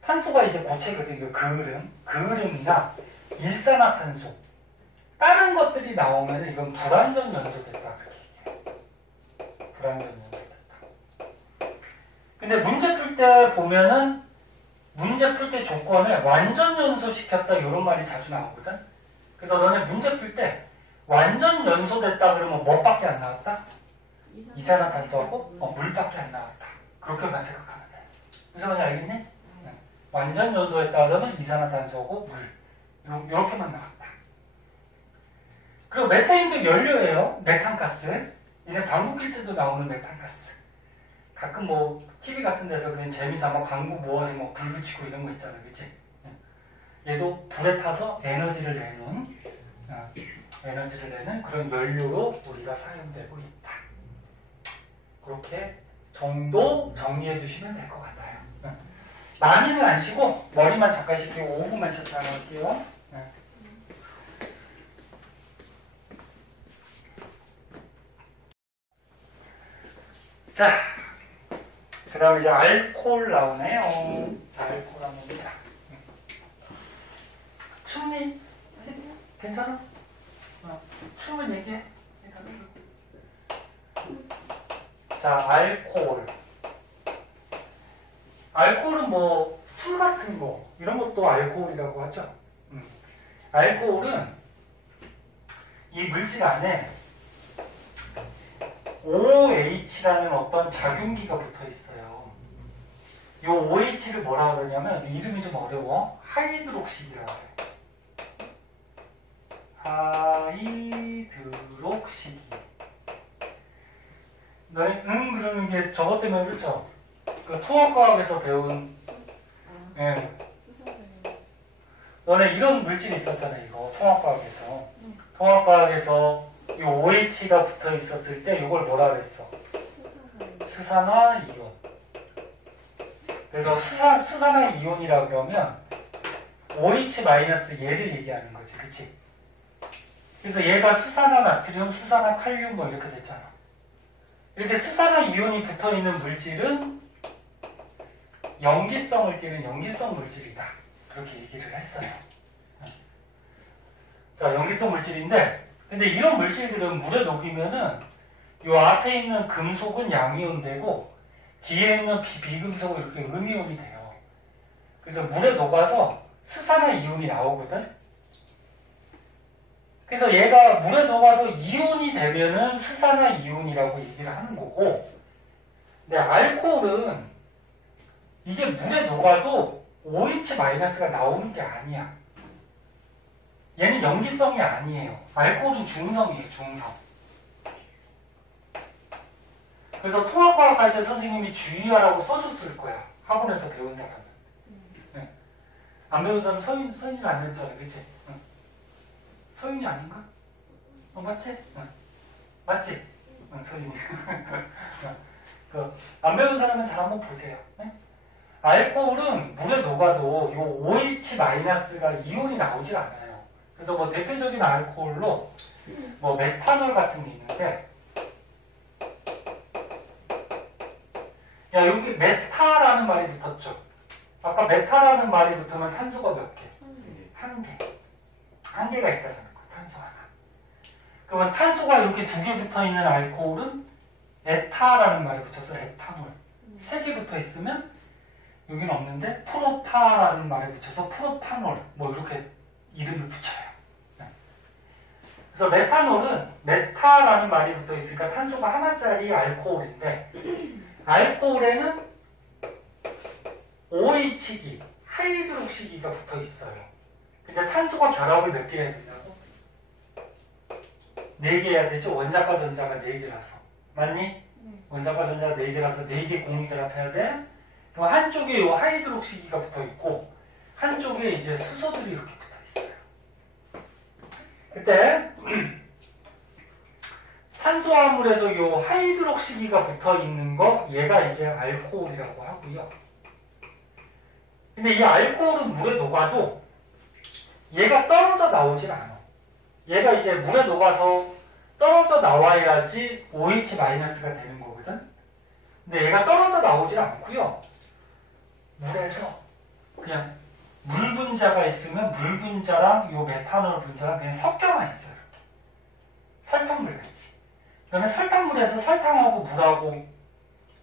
탄소가 이제 고체거든요. 그을음이나 일산화탄소, 다른 것들이 나오면 이건 불완전 연소됐다. 그렇게 얘기해요. 불완전 연소됐다. 근데 문제 풀 때 보면은 문제 풀 때 조건을 완전 연소시켰다 이런 말이 자주 나오거든. 그래서 너네 문제 풀 때 완전 연소됐다 그러면 뭐밖에 안 나왔다? 이산화탄소하고 물밖에 안 나왔다. 그렇게만 생각하면 돼. 무슨 말인지 알겠니? 완전 연소했다 그러면 이산화탄소하고 물 이렇게만 나왔다. 그리고 메테인도 연료예요. 메탄가스. 얘는 방구 낄 때도 나오는 메탄가스. 가끔 뭐 TV 같은 데서 그냥 재미삼아 방구 모아서 뭐 불 붙이고 이런 거 있잖아, 그치? 얘도 불에 타서 에너지를 내는 그런 연료로 우리가 사용되고 있다. 그렇게 정도 정리해 주시면 될 것 같아요. 많이는 안 쉬고 머리만 잠깐 식히고 5분만 쉬었다 할게요. 자, 그 다음에 이제 알코올 나오네요. 알코올 한번 보자. 춤이 괜찮아? 춤을 얘기해. 자, 알코올. 알코올은 뭐 술 같은 거 이런 것도 알코올이라고 하죠. 알코올은 이 물질 안에 OH라는 어떤 작용기가 붙어 있어요. 이 OH를 뭐라 그러냐면 이름이 좀 어려워. 하이드록시기라고 해요. 하이드록시기. 너희 그러는 게 저것 때문에 그렇죠? 그 통합과학에서 배운 너네 이런 물질이 있었잖아, 이거. 통합과학에서. 통합과학에서 이 OH가 붙어 있었을 때 이걸 뭐라 그랬어? 수산화 이온. 그래서 수산화 이온이라고 그러면 OH- 얘를 얘기하는 거지, 그치? 그래서 얘가 수산화 나트륨, 수산화 칼륨 뭐 이렇게 됐잖아. 이렇게 수산화 이온이 붙어 있는 물질은 염기성을 띠는 염기성 물질이다. 그렇게 얘기를 했어요. 자, 염기성 물질인데, 근데 이런 물질들은 물에 녹이면은 요 앞에 있는 금속은 양이온 되고 뒤에 있는 비금속은 이렇게 음이온이 돼요. 그래서 물에 녹아서 수산화 이온이 나오거든. 그래서 얘가 물에 녹아서 이온이 되면은 수산화 이온이라고 얘기를 하는 거고, 근데 알코올은 이게 물에 녹아도 OH-가 나오는 게 아니야. 얘는 염기성이 아니에요. 알코올은 중성이에요, 중성. 그래서 통합과학 할 때 선생님이 주의하라고 써줬을 거야. 학원에서 배운 사람은. 네. 안 배운 사람은 서윤이 안 됐잖아, 그치? 응. 서윤이 아닌가? 맞지? 응. 맞지? 응, 서윤이. 안 배운 사람은 잘 한번 보세요. 네? 알코올은 물에 녹아도 요 OH-가 이온이 나오질 않아요. 그래서 뭐 대표적인 알코올로 뭐 메탄올 같은 게 있는데, 야, 여기 메타라는 말이 붙었죠. 아까 메타라는 말이 붙으면 탄소가 몇 개? 한 개. 한 개가 있다는 거, 탄소 하나. 그러면 탄소가 이렇게 두 개 붙어 있는 알코올은 에타라는 말이 붙어서 에탄올. 세 개 붙어 있으면 여기는 없는데 프로파라는 말에 붙여서 프로파놀. 뭐 이렇게 이름을 붙여요. 네. 그래서 메탄올은 메타라는 말이 붙어 있으니까 탄소가 하나짜리 알코올인데, 알코올에는 OH기, 하이드록시기가 붙어 있어요. 근데 탄소가 결합을 몇 개 해야 되냐고? 4개 해야 되죠? 원자과 전자가 4개라서. 맞니? 원자과 전자가 4개라서 4개 공유 결합해야 돼? 그럼 한쪽에 요 하이드록시기가 붙어 있고, 한쪽에 이제 수소들이 이렇게 붙어 있어요. 그때, 탄수화물에서 요 하이드록시기가 붙어 있는 거, 얘가 이제 알코올이라고 하고요. 근데 이 알코올은 물에 녹아도 얘가 떨어져 나오질 않아. 얘가 이제 물에 녹아서 떨어져 나와야지 OH-가 되는 거거든. 근데 얘가 떨어져 나오질 않고요. 물에서 그냥 물 분자가 있으면 물 분자랑 요 메탄올 분자랑 그냥 섞여만 있어요. 이렇게. 설탕물 같이. 그러면 설탕물에서 설탕하고 물하고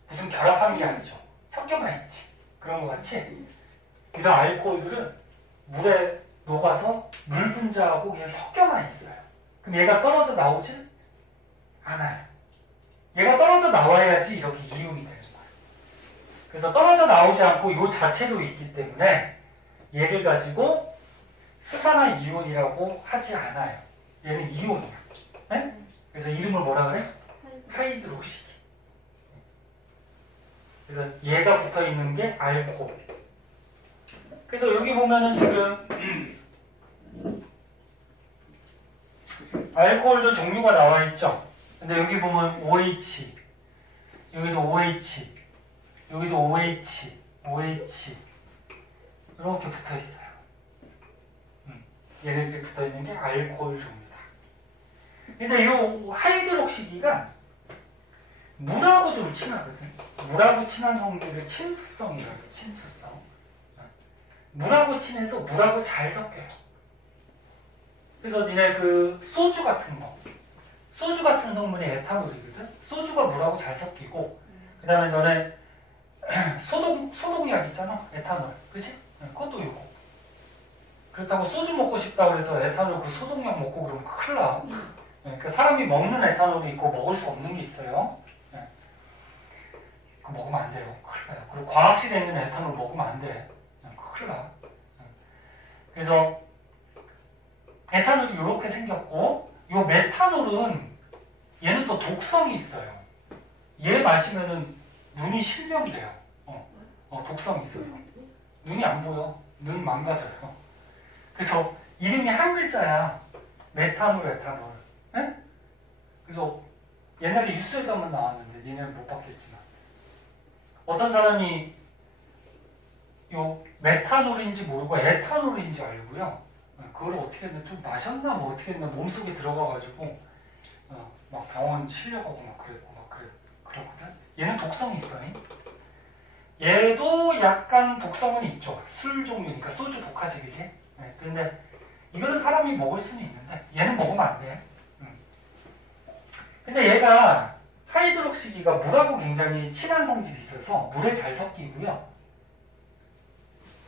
무슨 결합한 게 아니죠. 섞여만 있지. 그런 거 같이. 이런 알코올들은 물에 녹아서 물 분자하고 그냥 섞여만 있어요. 그럼 얘가 떨어져 나오질 않아요. 얘가 떨어져 나와야지 이렇게 이온이 되는 거예요. 그래서 떨어져 나오지 않고 이 자체로 있기 때문에 얘를 가지고 수산화 이온이라고 하지 않아요. 얘는 이온이야. 네? 그래서 이름을 뭐라 그래? 하이드록시기. 그래서 얘가 붙어 있는 게 알코올. 그래서 여기 보면은 지금 알코올도 종류가 나와 있죠. 근데 여기 보면 OH, 여기도 OH, 여기도 OH, OH 이렇게 붙어 있어요. 얘네들이 붙어 있는 게 알코올 종류다. 근데 이 하이드록시기가 물하고 좀 친하거든. 물하고 친한 성질을 친수성이라고 해요. 친수성. 물하고 친해서 물하고 잘 섞여요. 그래서 니네 그 소주 같은 거, 소주 같은 성분이 에탄올이거든. 소주가 물하고 잘 섞이고, 그 다음에 너네 소독약 있잖아, 에탄올, 그치? 그것도 있고. 그렇다고 소주 먹고 싶다고 해서 에탄올 그 소독약 먹고 그러면 큰일 나. 그 사람이 먹는 에탄올이 있고 먹을 수 없는 게 있어요. 그거 먹으면 안 돼요. 큰일 나요. 그리고 과학실에 있는 에탄올 먹으면 안 돼. 큰일 나. 그래서 에탄올이 이렇게 생겼고, 이 메탄올은 얘는 또 독성이 있어요. 얘 마시면은 눈이 실명돼요. 독성이 있어서 눈이 안 보여. 눈 망가져요. 그래서 이름이 한 글자야. 메탄올, 에탄올. 네? 그래서 옛날에 뉴스에도 한번 나왔는데 얘네는 못 봤겠지만 어떤 사람이 요 메탄올인지 모르고 에탄올인지 알고요. 그걸 어떻게 했나 좀 마셨나 뭐 어떻게 했나 몸속에 들어가가지고 막 병원 실려가고 막 그랬고 막 그러거든. 얘는 독성이 있어요. 얘도 약간 독성은 있죠. 술 종류니까 소주 독하지 그지? 네, 근데 이거는 사람이 먹을 수는 있는데 얘는 먹으면 안 돼. 근데 얘가 하이드록시기가 물하고 굉장히 친한 성질이 있어서 물에 잘 섞이고요.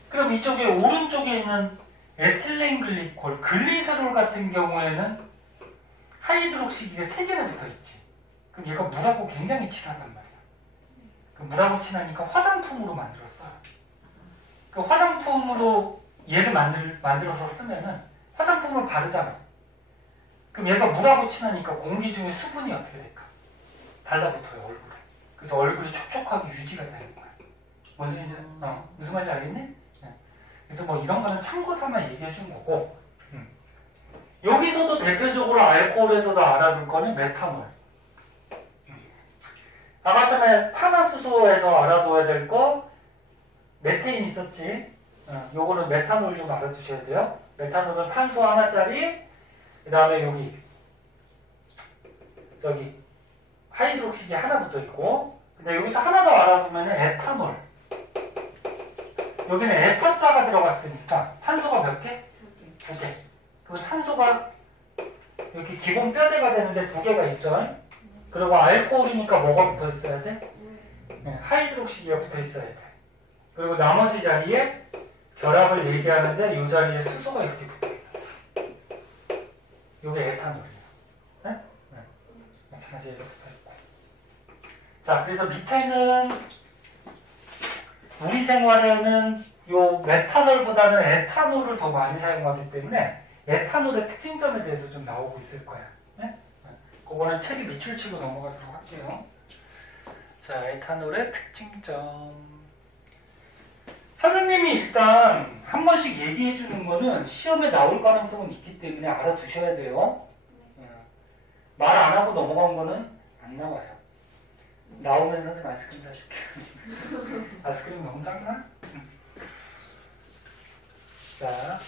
그럼 이쪽에 오른쪽에 있는 에틸렌 글리콜, 글리세롤 같은 경우에는 하이드록시기가 3개나 붙어있지. 그럼 얘가 물하고 굉장히 친하단 말이야. 그 물하고 친하니까 화장품으로 만들었어요. 그 화장품으로 얘를 만들어서 쓰면은 화장품을 바르잖아. 그럼 얘가 물하고 친하니까 공기 중에 수분이 어떻게 될까? 달라붙어요, 얼굴에. 그래서 얼굴이 촉촉하게 유지가 되는 거야. 뭔지 이제, 무슨 말인지 알겠니? 네. 그래서 뭐 이런 거는 참고 삼아 얘기해 준 거고, 여기서도 대표적으로 알코올에서도 알아둘 거는 메탄올. 아까 전에 탄화수소에서 알아둬야 될 거, 메테인 있었지? 요거는 메탄올 좀 알아두셔야 돼요. 메탄올은 탄소 하나짜리, 그 다음에 저기 하이드록시기 하나 붙어 있고, 근데 여기서 하나 더 알아두면 에탄올. 여기는 에탄자가 들어갔으니까 탄소가 몇 개? 2개. 그 탄소가 이렇게 기본 뼈대가 되는데 2개가 있어요. 그리고 알코올이니까 뭐가 붙어 있어야 돼? 네, 하이드록시기가 붙어 있어야 돼. 그리고 나머지 자리에 결합을 얘기하는데 이 자리에 수소가 이렇게 붙어 있다. 이게 에탄올이에요. 네? 네. 마찬가지로 붙어 있고. 자, 그래서 밑에는 우리 생활에는 요 메탄올보다는 에탄올을 더 많이 사용하기 때문에 에탄올의 특징점에 대해서 좀 나오고 있을 거야. 네? 그거는 책이 밑줄 치고 넘어가도록 할게요. 자, 에탄올의 특징점. 선생님이 일단 한 번씩 얘기해 주는 거는 시험에 나올 가능성은 있기 때문에 알아두셔야 돼요. 말 안 하고 넘어간 거는 안 나와요. 나오면 선생님 아이스크림 사줄게요. 아이스크림 너무 작나? 자.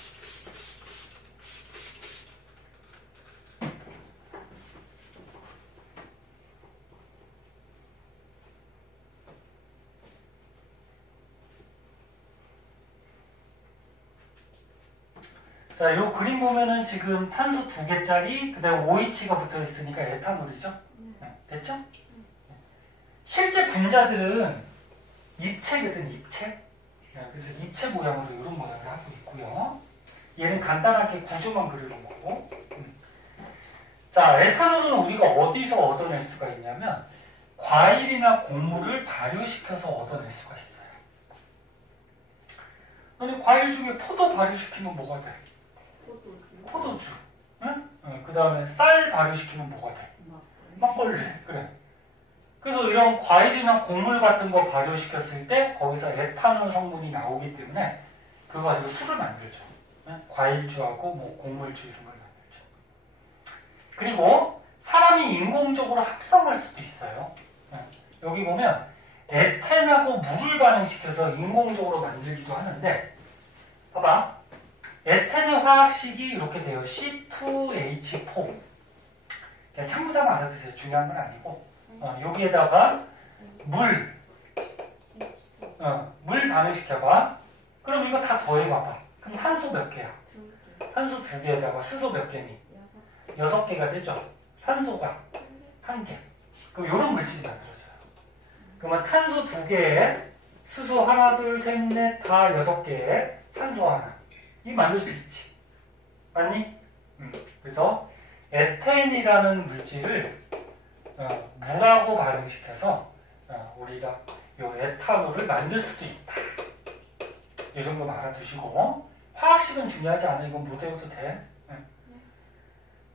자, 요 그림 보면은 지금 탄소 2개짜리, 그 다음에 OH가 붙어 있으니까 에탄올이죠? 네, 됐죠? 실제 분자들은 입체거든, 입체. 네, 그래서 입체 모양으로 이런 모양을 하고 있고요. 얘는 간단하게 구조만 그리는 거고. 자, 에탄올은 우리가 어디서 얻어낼 수가 있냐면, 과일이나 곡물을 발효시켜서 얻어낼 수가 있어요. 근데 과일 중에 포도 발효시키면 뭐가 돼? 포도주. 응? 그 다음에 쌀 발효시키면 뭐가 돼? 막걸리. 그래. 그래서 이런 과일이나 곡물 같은 거 발효시켰을 때 거기서 에탄올 성분이 나오기 때문에 그거 가지고 술을 만들죠. 응? 과일주하고 뭐 곡물주 이런 걸 만들죠. 그리고 사람이 인공적으로 합성할 수도 있어요. 응? 여기 보면 에탄하고 물을 반응시켜서 인공적으로 만들기도 하는데 봐봐. 에탄의 화학식이 이렇게 돼요. C2H4. 그냥 참고자만 알아두세요. 중요한 건 아니고. 여기에다가 물 반응시켜봐. 그럼 이거 다 더해봐봐. 그럼 탄소 몇 개야? 탄소 2개에다가 수소 몇 개니? 6개가 되죠. 산소가 1개. 그럼 이런 물질이 만들어져요. 그러면 탄소 2개에 수소 하나, 둘, 셋, 넷, 다 6개에 산소 하나. 이 만들 수 있지. 맞니? 그래서 에탄이라는 물질을 물하고 발응시켜서 우리가 이 에탄올을 만들 수도 있다. 이 정도만 알아두시고 화학식은 중요하지 않아. 이건 못 외워도 돼.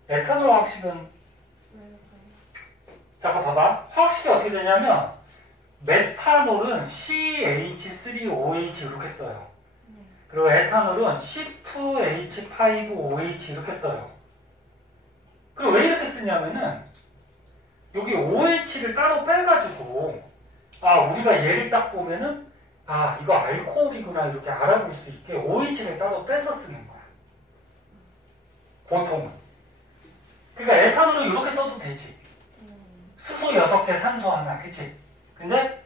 에탄올 화학식은 잠깐 봐봐. 화학식이 어떻게 되냐면 메탄올은 CH3OH 이렇게 써요. 그리고 에탄올은 C2H5OH 이렇게 써요. 그리고 왜 이렇게 쓰냐면은 여기 OH를 따로 빼가지고 우리가 얘를 딱 보면은 이거 알코올이구나 이렇게 알아볼 수 있게 OH를 따로 빼서 쓰는 거야. 보통은. 그러니까 에탄올은 이렇게 써도 되지. 수소 6개, 산소 하나, 그치? 근데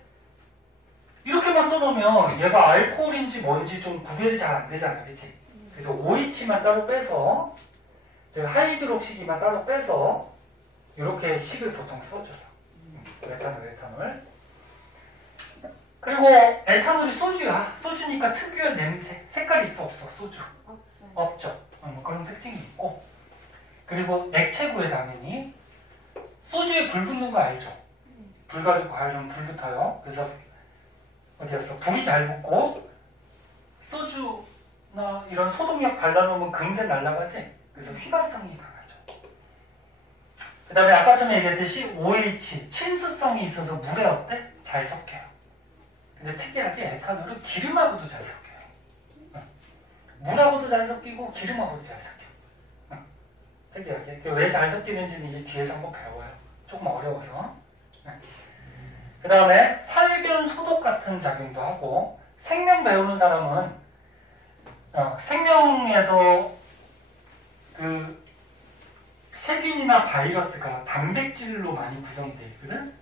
이렇게만 써놓으면 얘가 알코올인지 뭔지 좀 구별이 잘 안 되잖아, 그치? 그래서 OH만 따로 빼서 하이드록시기만 따로 빼서 이렇게 식을 보통 써줘요. 에탄올. 그리고 에탄올이 소주야. 소주니까 특유의 냄새, 색깔이 있어 없어? 소주? 없죠. 그런 특징이 있고. 그리고 액체고에 당연히 소주에 불 붙는 거 알죠? 불 가지고 가려면 불 붙어요. 그래서 불이 잘 붙고 소주나 이런 소독약 발라놓으면 금세 날아가지? 그래서 휘발성이 강하죠. 그 다음에 아까 전에 얘기했듯이 OH, 친수성이 있어서 물에 어때? 잘 섞여요. 근데 특이하게 에탄올은 기름하고도 잘 섞여요. 물하고도 잘 섞이고 기름하고도 잘 섞여요. 특이하게. 왜 잘 섞이는지는 이제 뒤에서 한번 배워요. 조금 어려워서. 그 다음에 살균 소독 같은 작용도 하고, 생명 배우는 사람은 생명에서 그 세균이나 바이러스가 단백질로 많이 구성이 되어 있거든.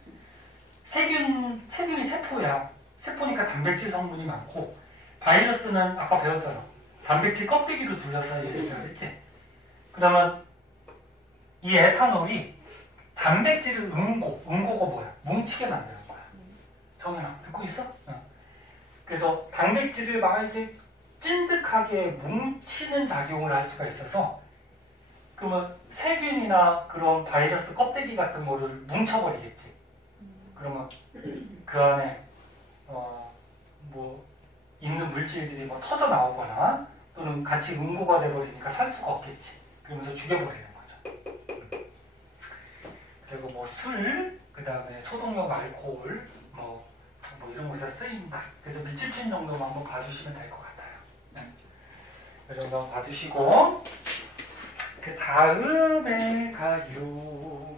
세균이 세포야. 세포니까 단백질 성분이 많고, 바이러스는 아까 배웠잖아. 단백질 껍데기로 둘러서 얘기를 했지. 그러면 이 에탄올이 단백질을 응고가 뭐야? 뭉치게 만드는 거야. 정연아, 듣고 있어? 그래서 단백질을 막 이렇게 찐득하게 뭉치는 작용을 할 수가 있어서, 그러면 세균이나 그런 바이러스 껍데기 같은 거를 뭉쳐버리겠지. 그러면 그 안에 있는 물질들이 터져 나오거나 또는 같이 응고가 돼버리니까 살 수가 없겠지. 그러면서 죽여버리는 거죠. 그리고 술, 그 다음에 소독용 알코올, 이런 곳에 쓰인다. 그래서 밀집힌 정도만 한번 봐주시면 될 것 같아요. 이 정도 한번 봐주시고, 그 다음에 가요.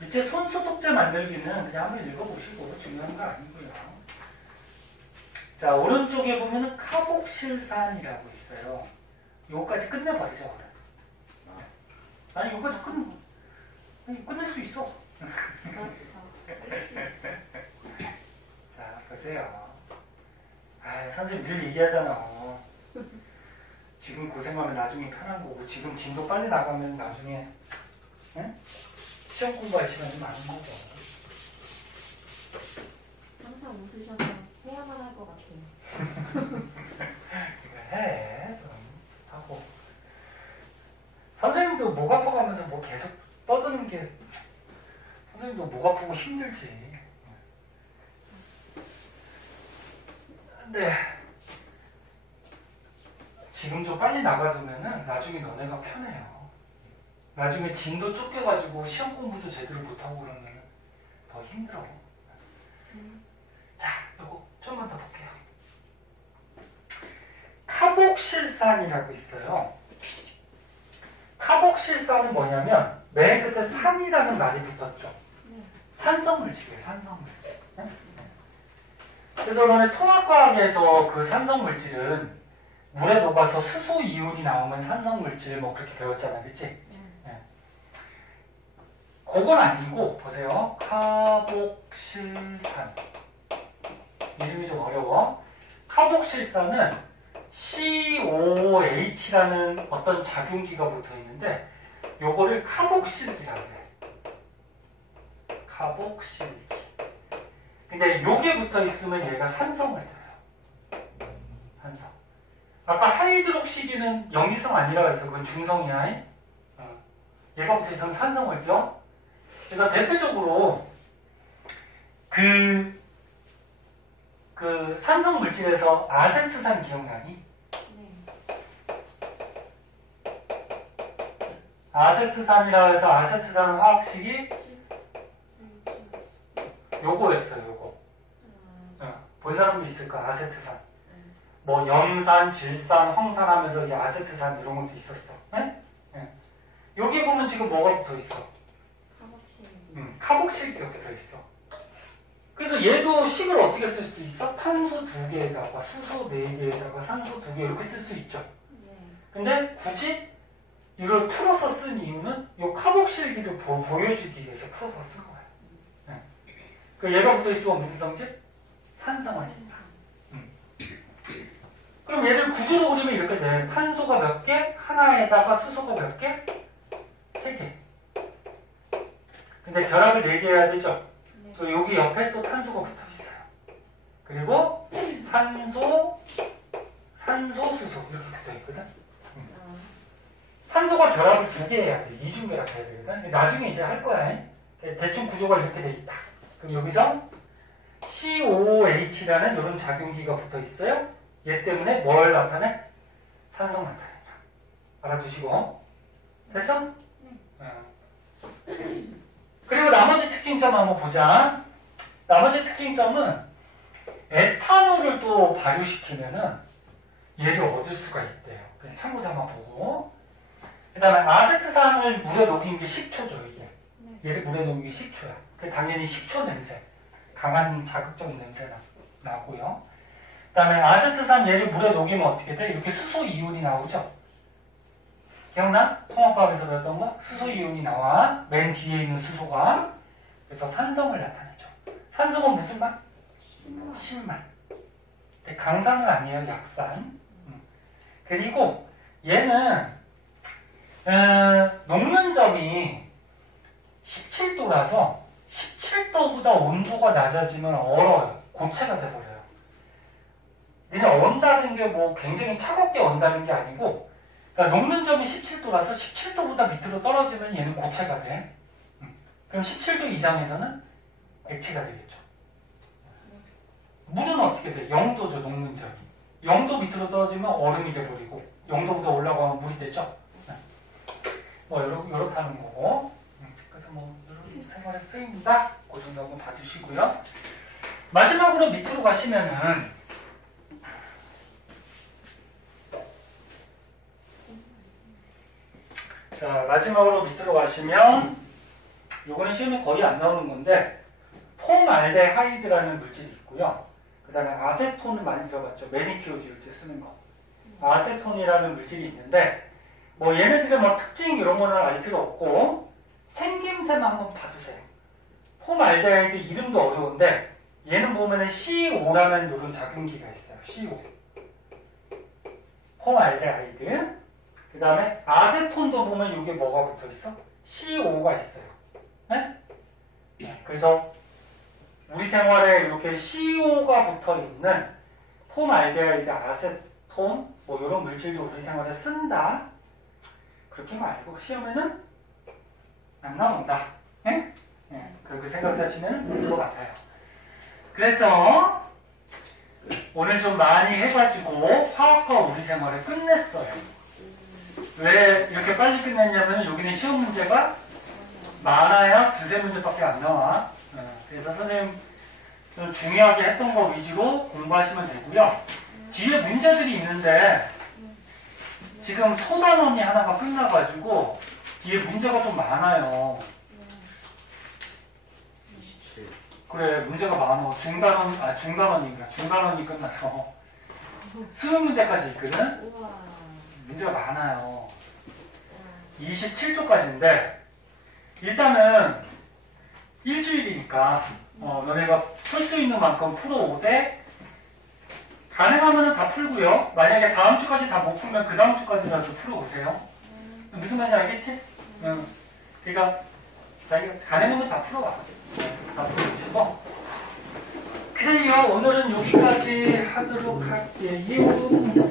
밑에 손소독제 만들기는 그냥 한번 읽어보시고 중요한 거 아니고요. 자, 오른쪽에 보면은 카복실산이라고 있어요. 요거까지 끝내버리죠. 아니, 요거까지 끝낼 수 있어. 자, 보세요. 선생님 늘 얘기하잖아. 지금 고생하면 나중에 편한 거고, 지금 진도 빨리 나가면 나중에, 시험 공부할 시간이 많은 거죠. 항상 웃으셔서 해야만 할 것 같아요. 해. 좀 하고. 선생님도 목 아파가면서 계속 떠드는 게, 선생님도 목 아프고 힘들지. 근데 지금 좀 빨리 나가두면은 나중에 너네가 편해요. 나중에 진도 쫓겨가지고 시험 공부도 제대로 못하고 그러면 더 힘들어. 자, 요거 좀만 더 볼게요. 카복실산이라고 있어요. 카복실산은 뭐냐면 맨 끝에 산이라는 말이 붙었죠. 산성물질이에요. 산성물질. 그래서 너네 통합과학에서 그 산성물질은 물에 녹아서 수소 이온이 나오면 산성물질 그렇게 배웠잖아. 그치? 그건 아니고 보세요. 카복실산. 이름이 좀 어려워. 카복실산은 COOH라는 어떤 작용기가 붙어 있는데 요거를 카복실기라고 해. 카복실기. 근데 요게 붙어 있으면 얘가 산성을 둬요. 산성. 아까 하이드록시기는 염기성 아니라고 해서 그건 중성이야. 얘가 붙어 있으면 산성을 둬. 그래서 대표적으로 그 산성 물질에서 아세트산 기억나니? 네. 아세트산이라고 해서 아세트산 화학식이 요거였어요. 요거. 본 사람도 있을 거야. 아세트산. 뭐 염산, 질산, 황산 하면서 이 아세트산 이런 것도 있었어. 네? 네. 여기 보면 지금 뭐가 붙어 있어? 카복실기가 붙어 있어. 그래서 얘도 식을 어떻게 쓸 수 있어? 탄소 2개에다가 수소 4개에다가 산소 2개 이렇게 쓸 수 있죠. 근데 굳이 이걸 풀어서 쓴 이유는 이 카복실기도 보여주기 위해서 풀어서 쓴 거예요. 네. 그 얘가 붙어 있으면 무슨 성질? 산성원입니다. 그럼 얘를 구조로 그리면 이렇게 돼. 탄소가 몇 개? 하나에다가 수소가 몇 개? 3개. 근데 결합을 4개 해야 되죠? 또 여기 옆에 또 탄소가 붙어 있어요. 그리고 산소, 수소 이렇게 붙어 있거든. 산소가 결합을 2개 해야 돼. 이중 결합 해야 되거든. 나중에 이제 할 거야. 대충 구조가 이렇게 돼 있다. 그럼 여기서 COOH라는 이런 작용기가 붙어 있어요. 얘 때문에 뭘 나타내? 산성 나타내요. 알아두시고. 됐어? 그리고 나머지 특징점 한번 보자. 나머지 특징점은 에탄올을 또 발효시키면은 얘를 얻을 수가 있대요. 그냥 참고자만 보고. 그 다음에 아세트산을 물에 녹인 게 식초죠, 이게. 얘를 물에 녹인 게 식초야. 그 당연히 식초 냄새. 강한 자극적 냄새가 나고요. 그 다음에 아세트산 얘를 물에 녹이면 어떻게 돼? 이렇게 수소 이온이 나오죠? 기억나? 통합과학에서 배웠던 거? 수소 이온이 나와. 맨 뒤에 있는 수소가. 그래서 산성을 나타내죠. 산성은 무슨 맛? 신맛. 강산은 아니에요, 약산. 그리고 얘는 녹는 점이 17도라서 17도보다 온도가 낮아지면 얼어요. 고체가 돼버려요. 얘는 언다는 게 뭐 굉장히 차갑게 언다는 게 아니고, 그러니까 녹는 점이 17도라서 17도보다 밑으로 떨어지면 얘는 고체가 돼. 그럼 17도 이상에서는 액체가 되겠죠. 물은 어떻게 돼? 0도죠, 녹는 점이. 0도 밑으로 떨어지면 얼음이 돼버리고, 0도보다 올라가면 물이 되죠. 뭐 이렇다는 거고. 그래서 뭐 이런 생활에 쓰입니다. 그 정도 한번 봐주시고요. 마지막으로 밑으로 가시면은 자, 마지막으로 밑으로 가시면 요거는 시험에 거의 안 나오는 건데 폼알데하이드라는 물질이 있고요. 그 다음에 아세톤을 많이 들어봤죠. 매니큐어 지을 때 쓰는 거. 아세톤이라는 물질이 있는데 뭐 얘네들의 뭐 특징 이런 거는 알 필요 없고 생김새만 한번 봐주세요. 폼알데하이드 이름도 어려운데 얘는 보면은 CO 라는 이런 작용기가 있어요. CO. 폼알데하이드. 그 다음에 아세톤도 보면 이게 뭐가 붙어 있어? CO가 있어요. 네? 그래서 우리 생활에 이렇게 CO가 붙어 있는 폼알데하이드, 아세톤 뭐 이런 물질도 우리 생활에 쓴다. 그렇게만 알고 시험에는 안 나온다. 네? 네. 그렇게 생각하시면 될 것 같아요. 그래서 오늘 좀 많이 해가지고 화학과 우리 생활을 끝냈어요. 왜 이렇게 빨리 끝냈냐면 여기는 시험 문제가 많아야 2-3문제밖에 안 나와. 그래서 선생님 좀 중요하게 했던 거 위주로 공부하시면 되고요. 뒤에 문제들이 있는데 지금 소단원이 하나가 끝나가지고 뒤에 문제가 좀 많아요. 그래, 문제가 많아. 중간원이 끝나서 수능 문제까지 있거든. 문제가 많아요. 27초까지인데 일단은 일주일이니까 너네가 풀 수 있는 만큼 풀어오되 가능하면 다 풀고요. 만약에 다음 주까지 다 못 풀면 그 다음 주까지라도 풀어오세요. 무슨 말인지 알겠지? 그러니까 자기가 가능하면 다 풀어와. 다 풀어주시고 그래요. 오늘은 여기까지 하도록 할게요.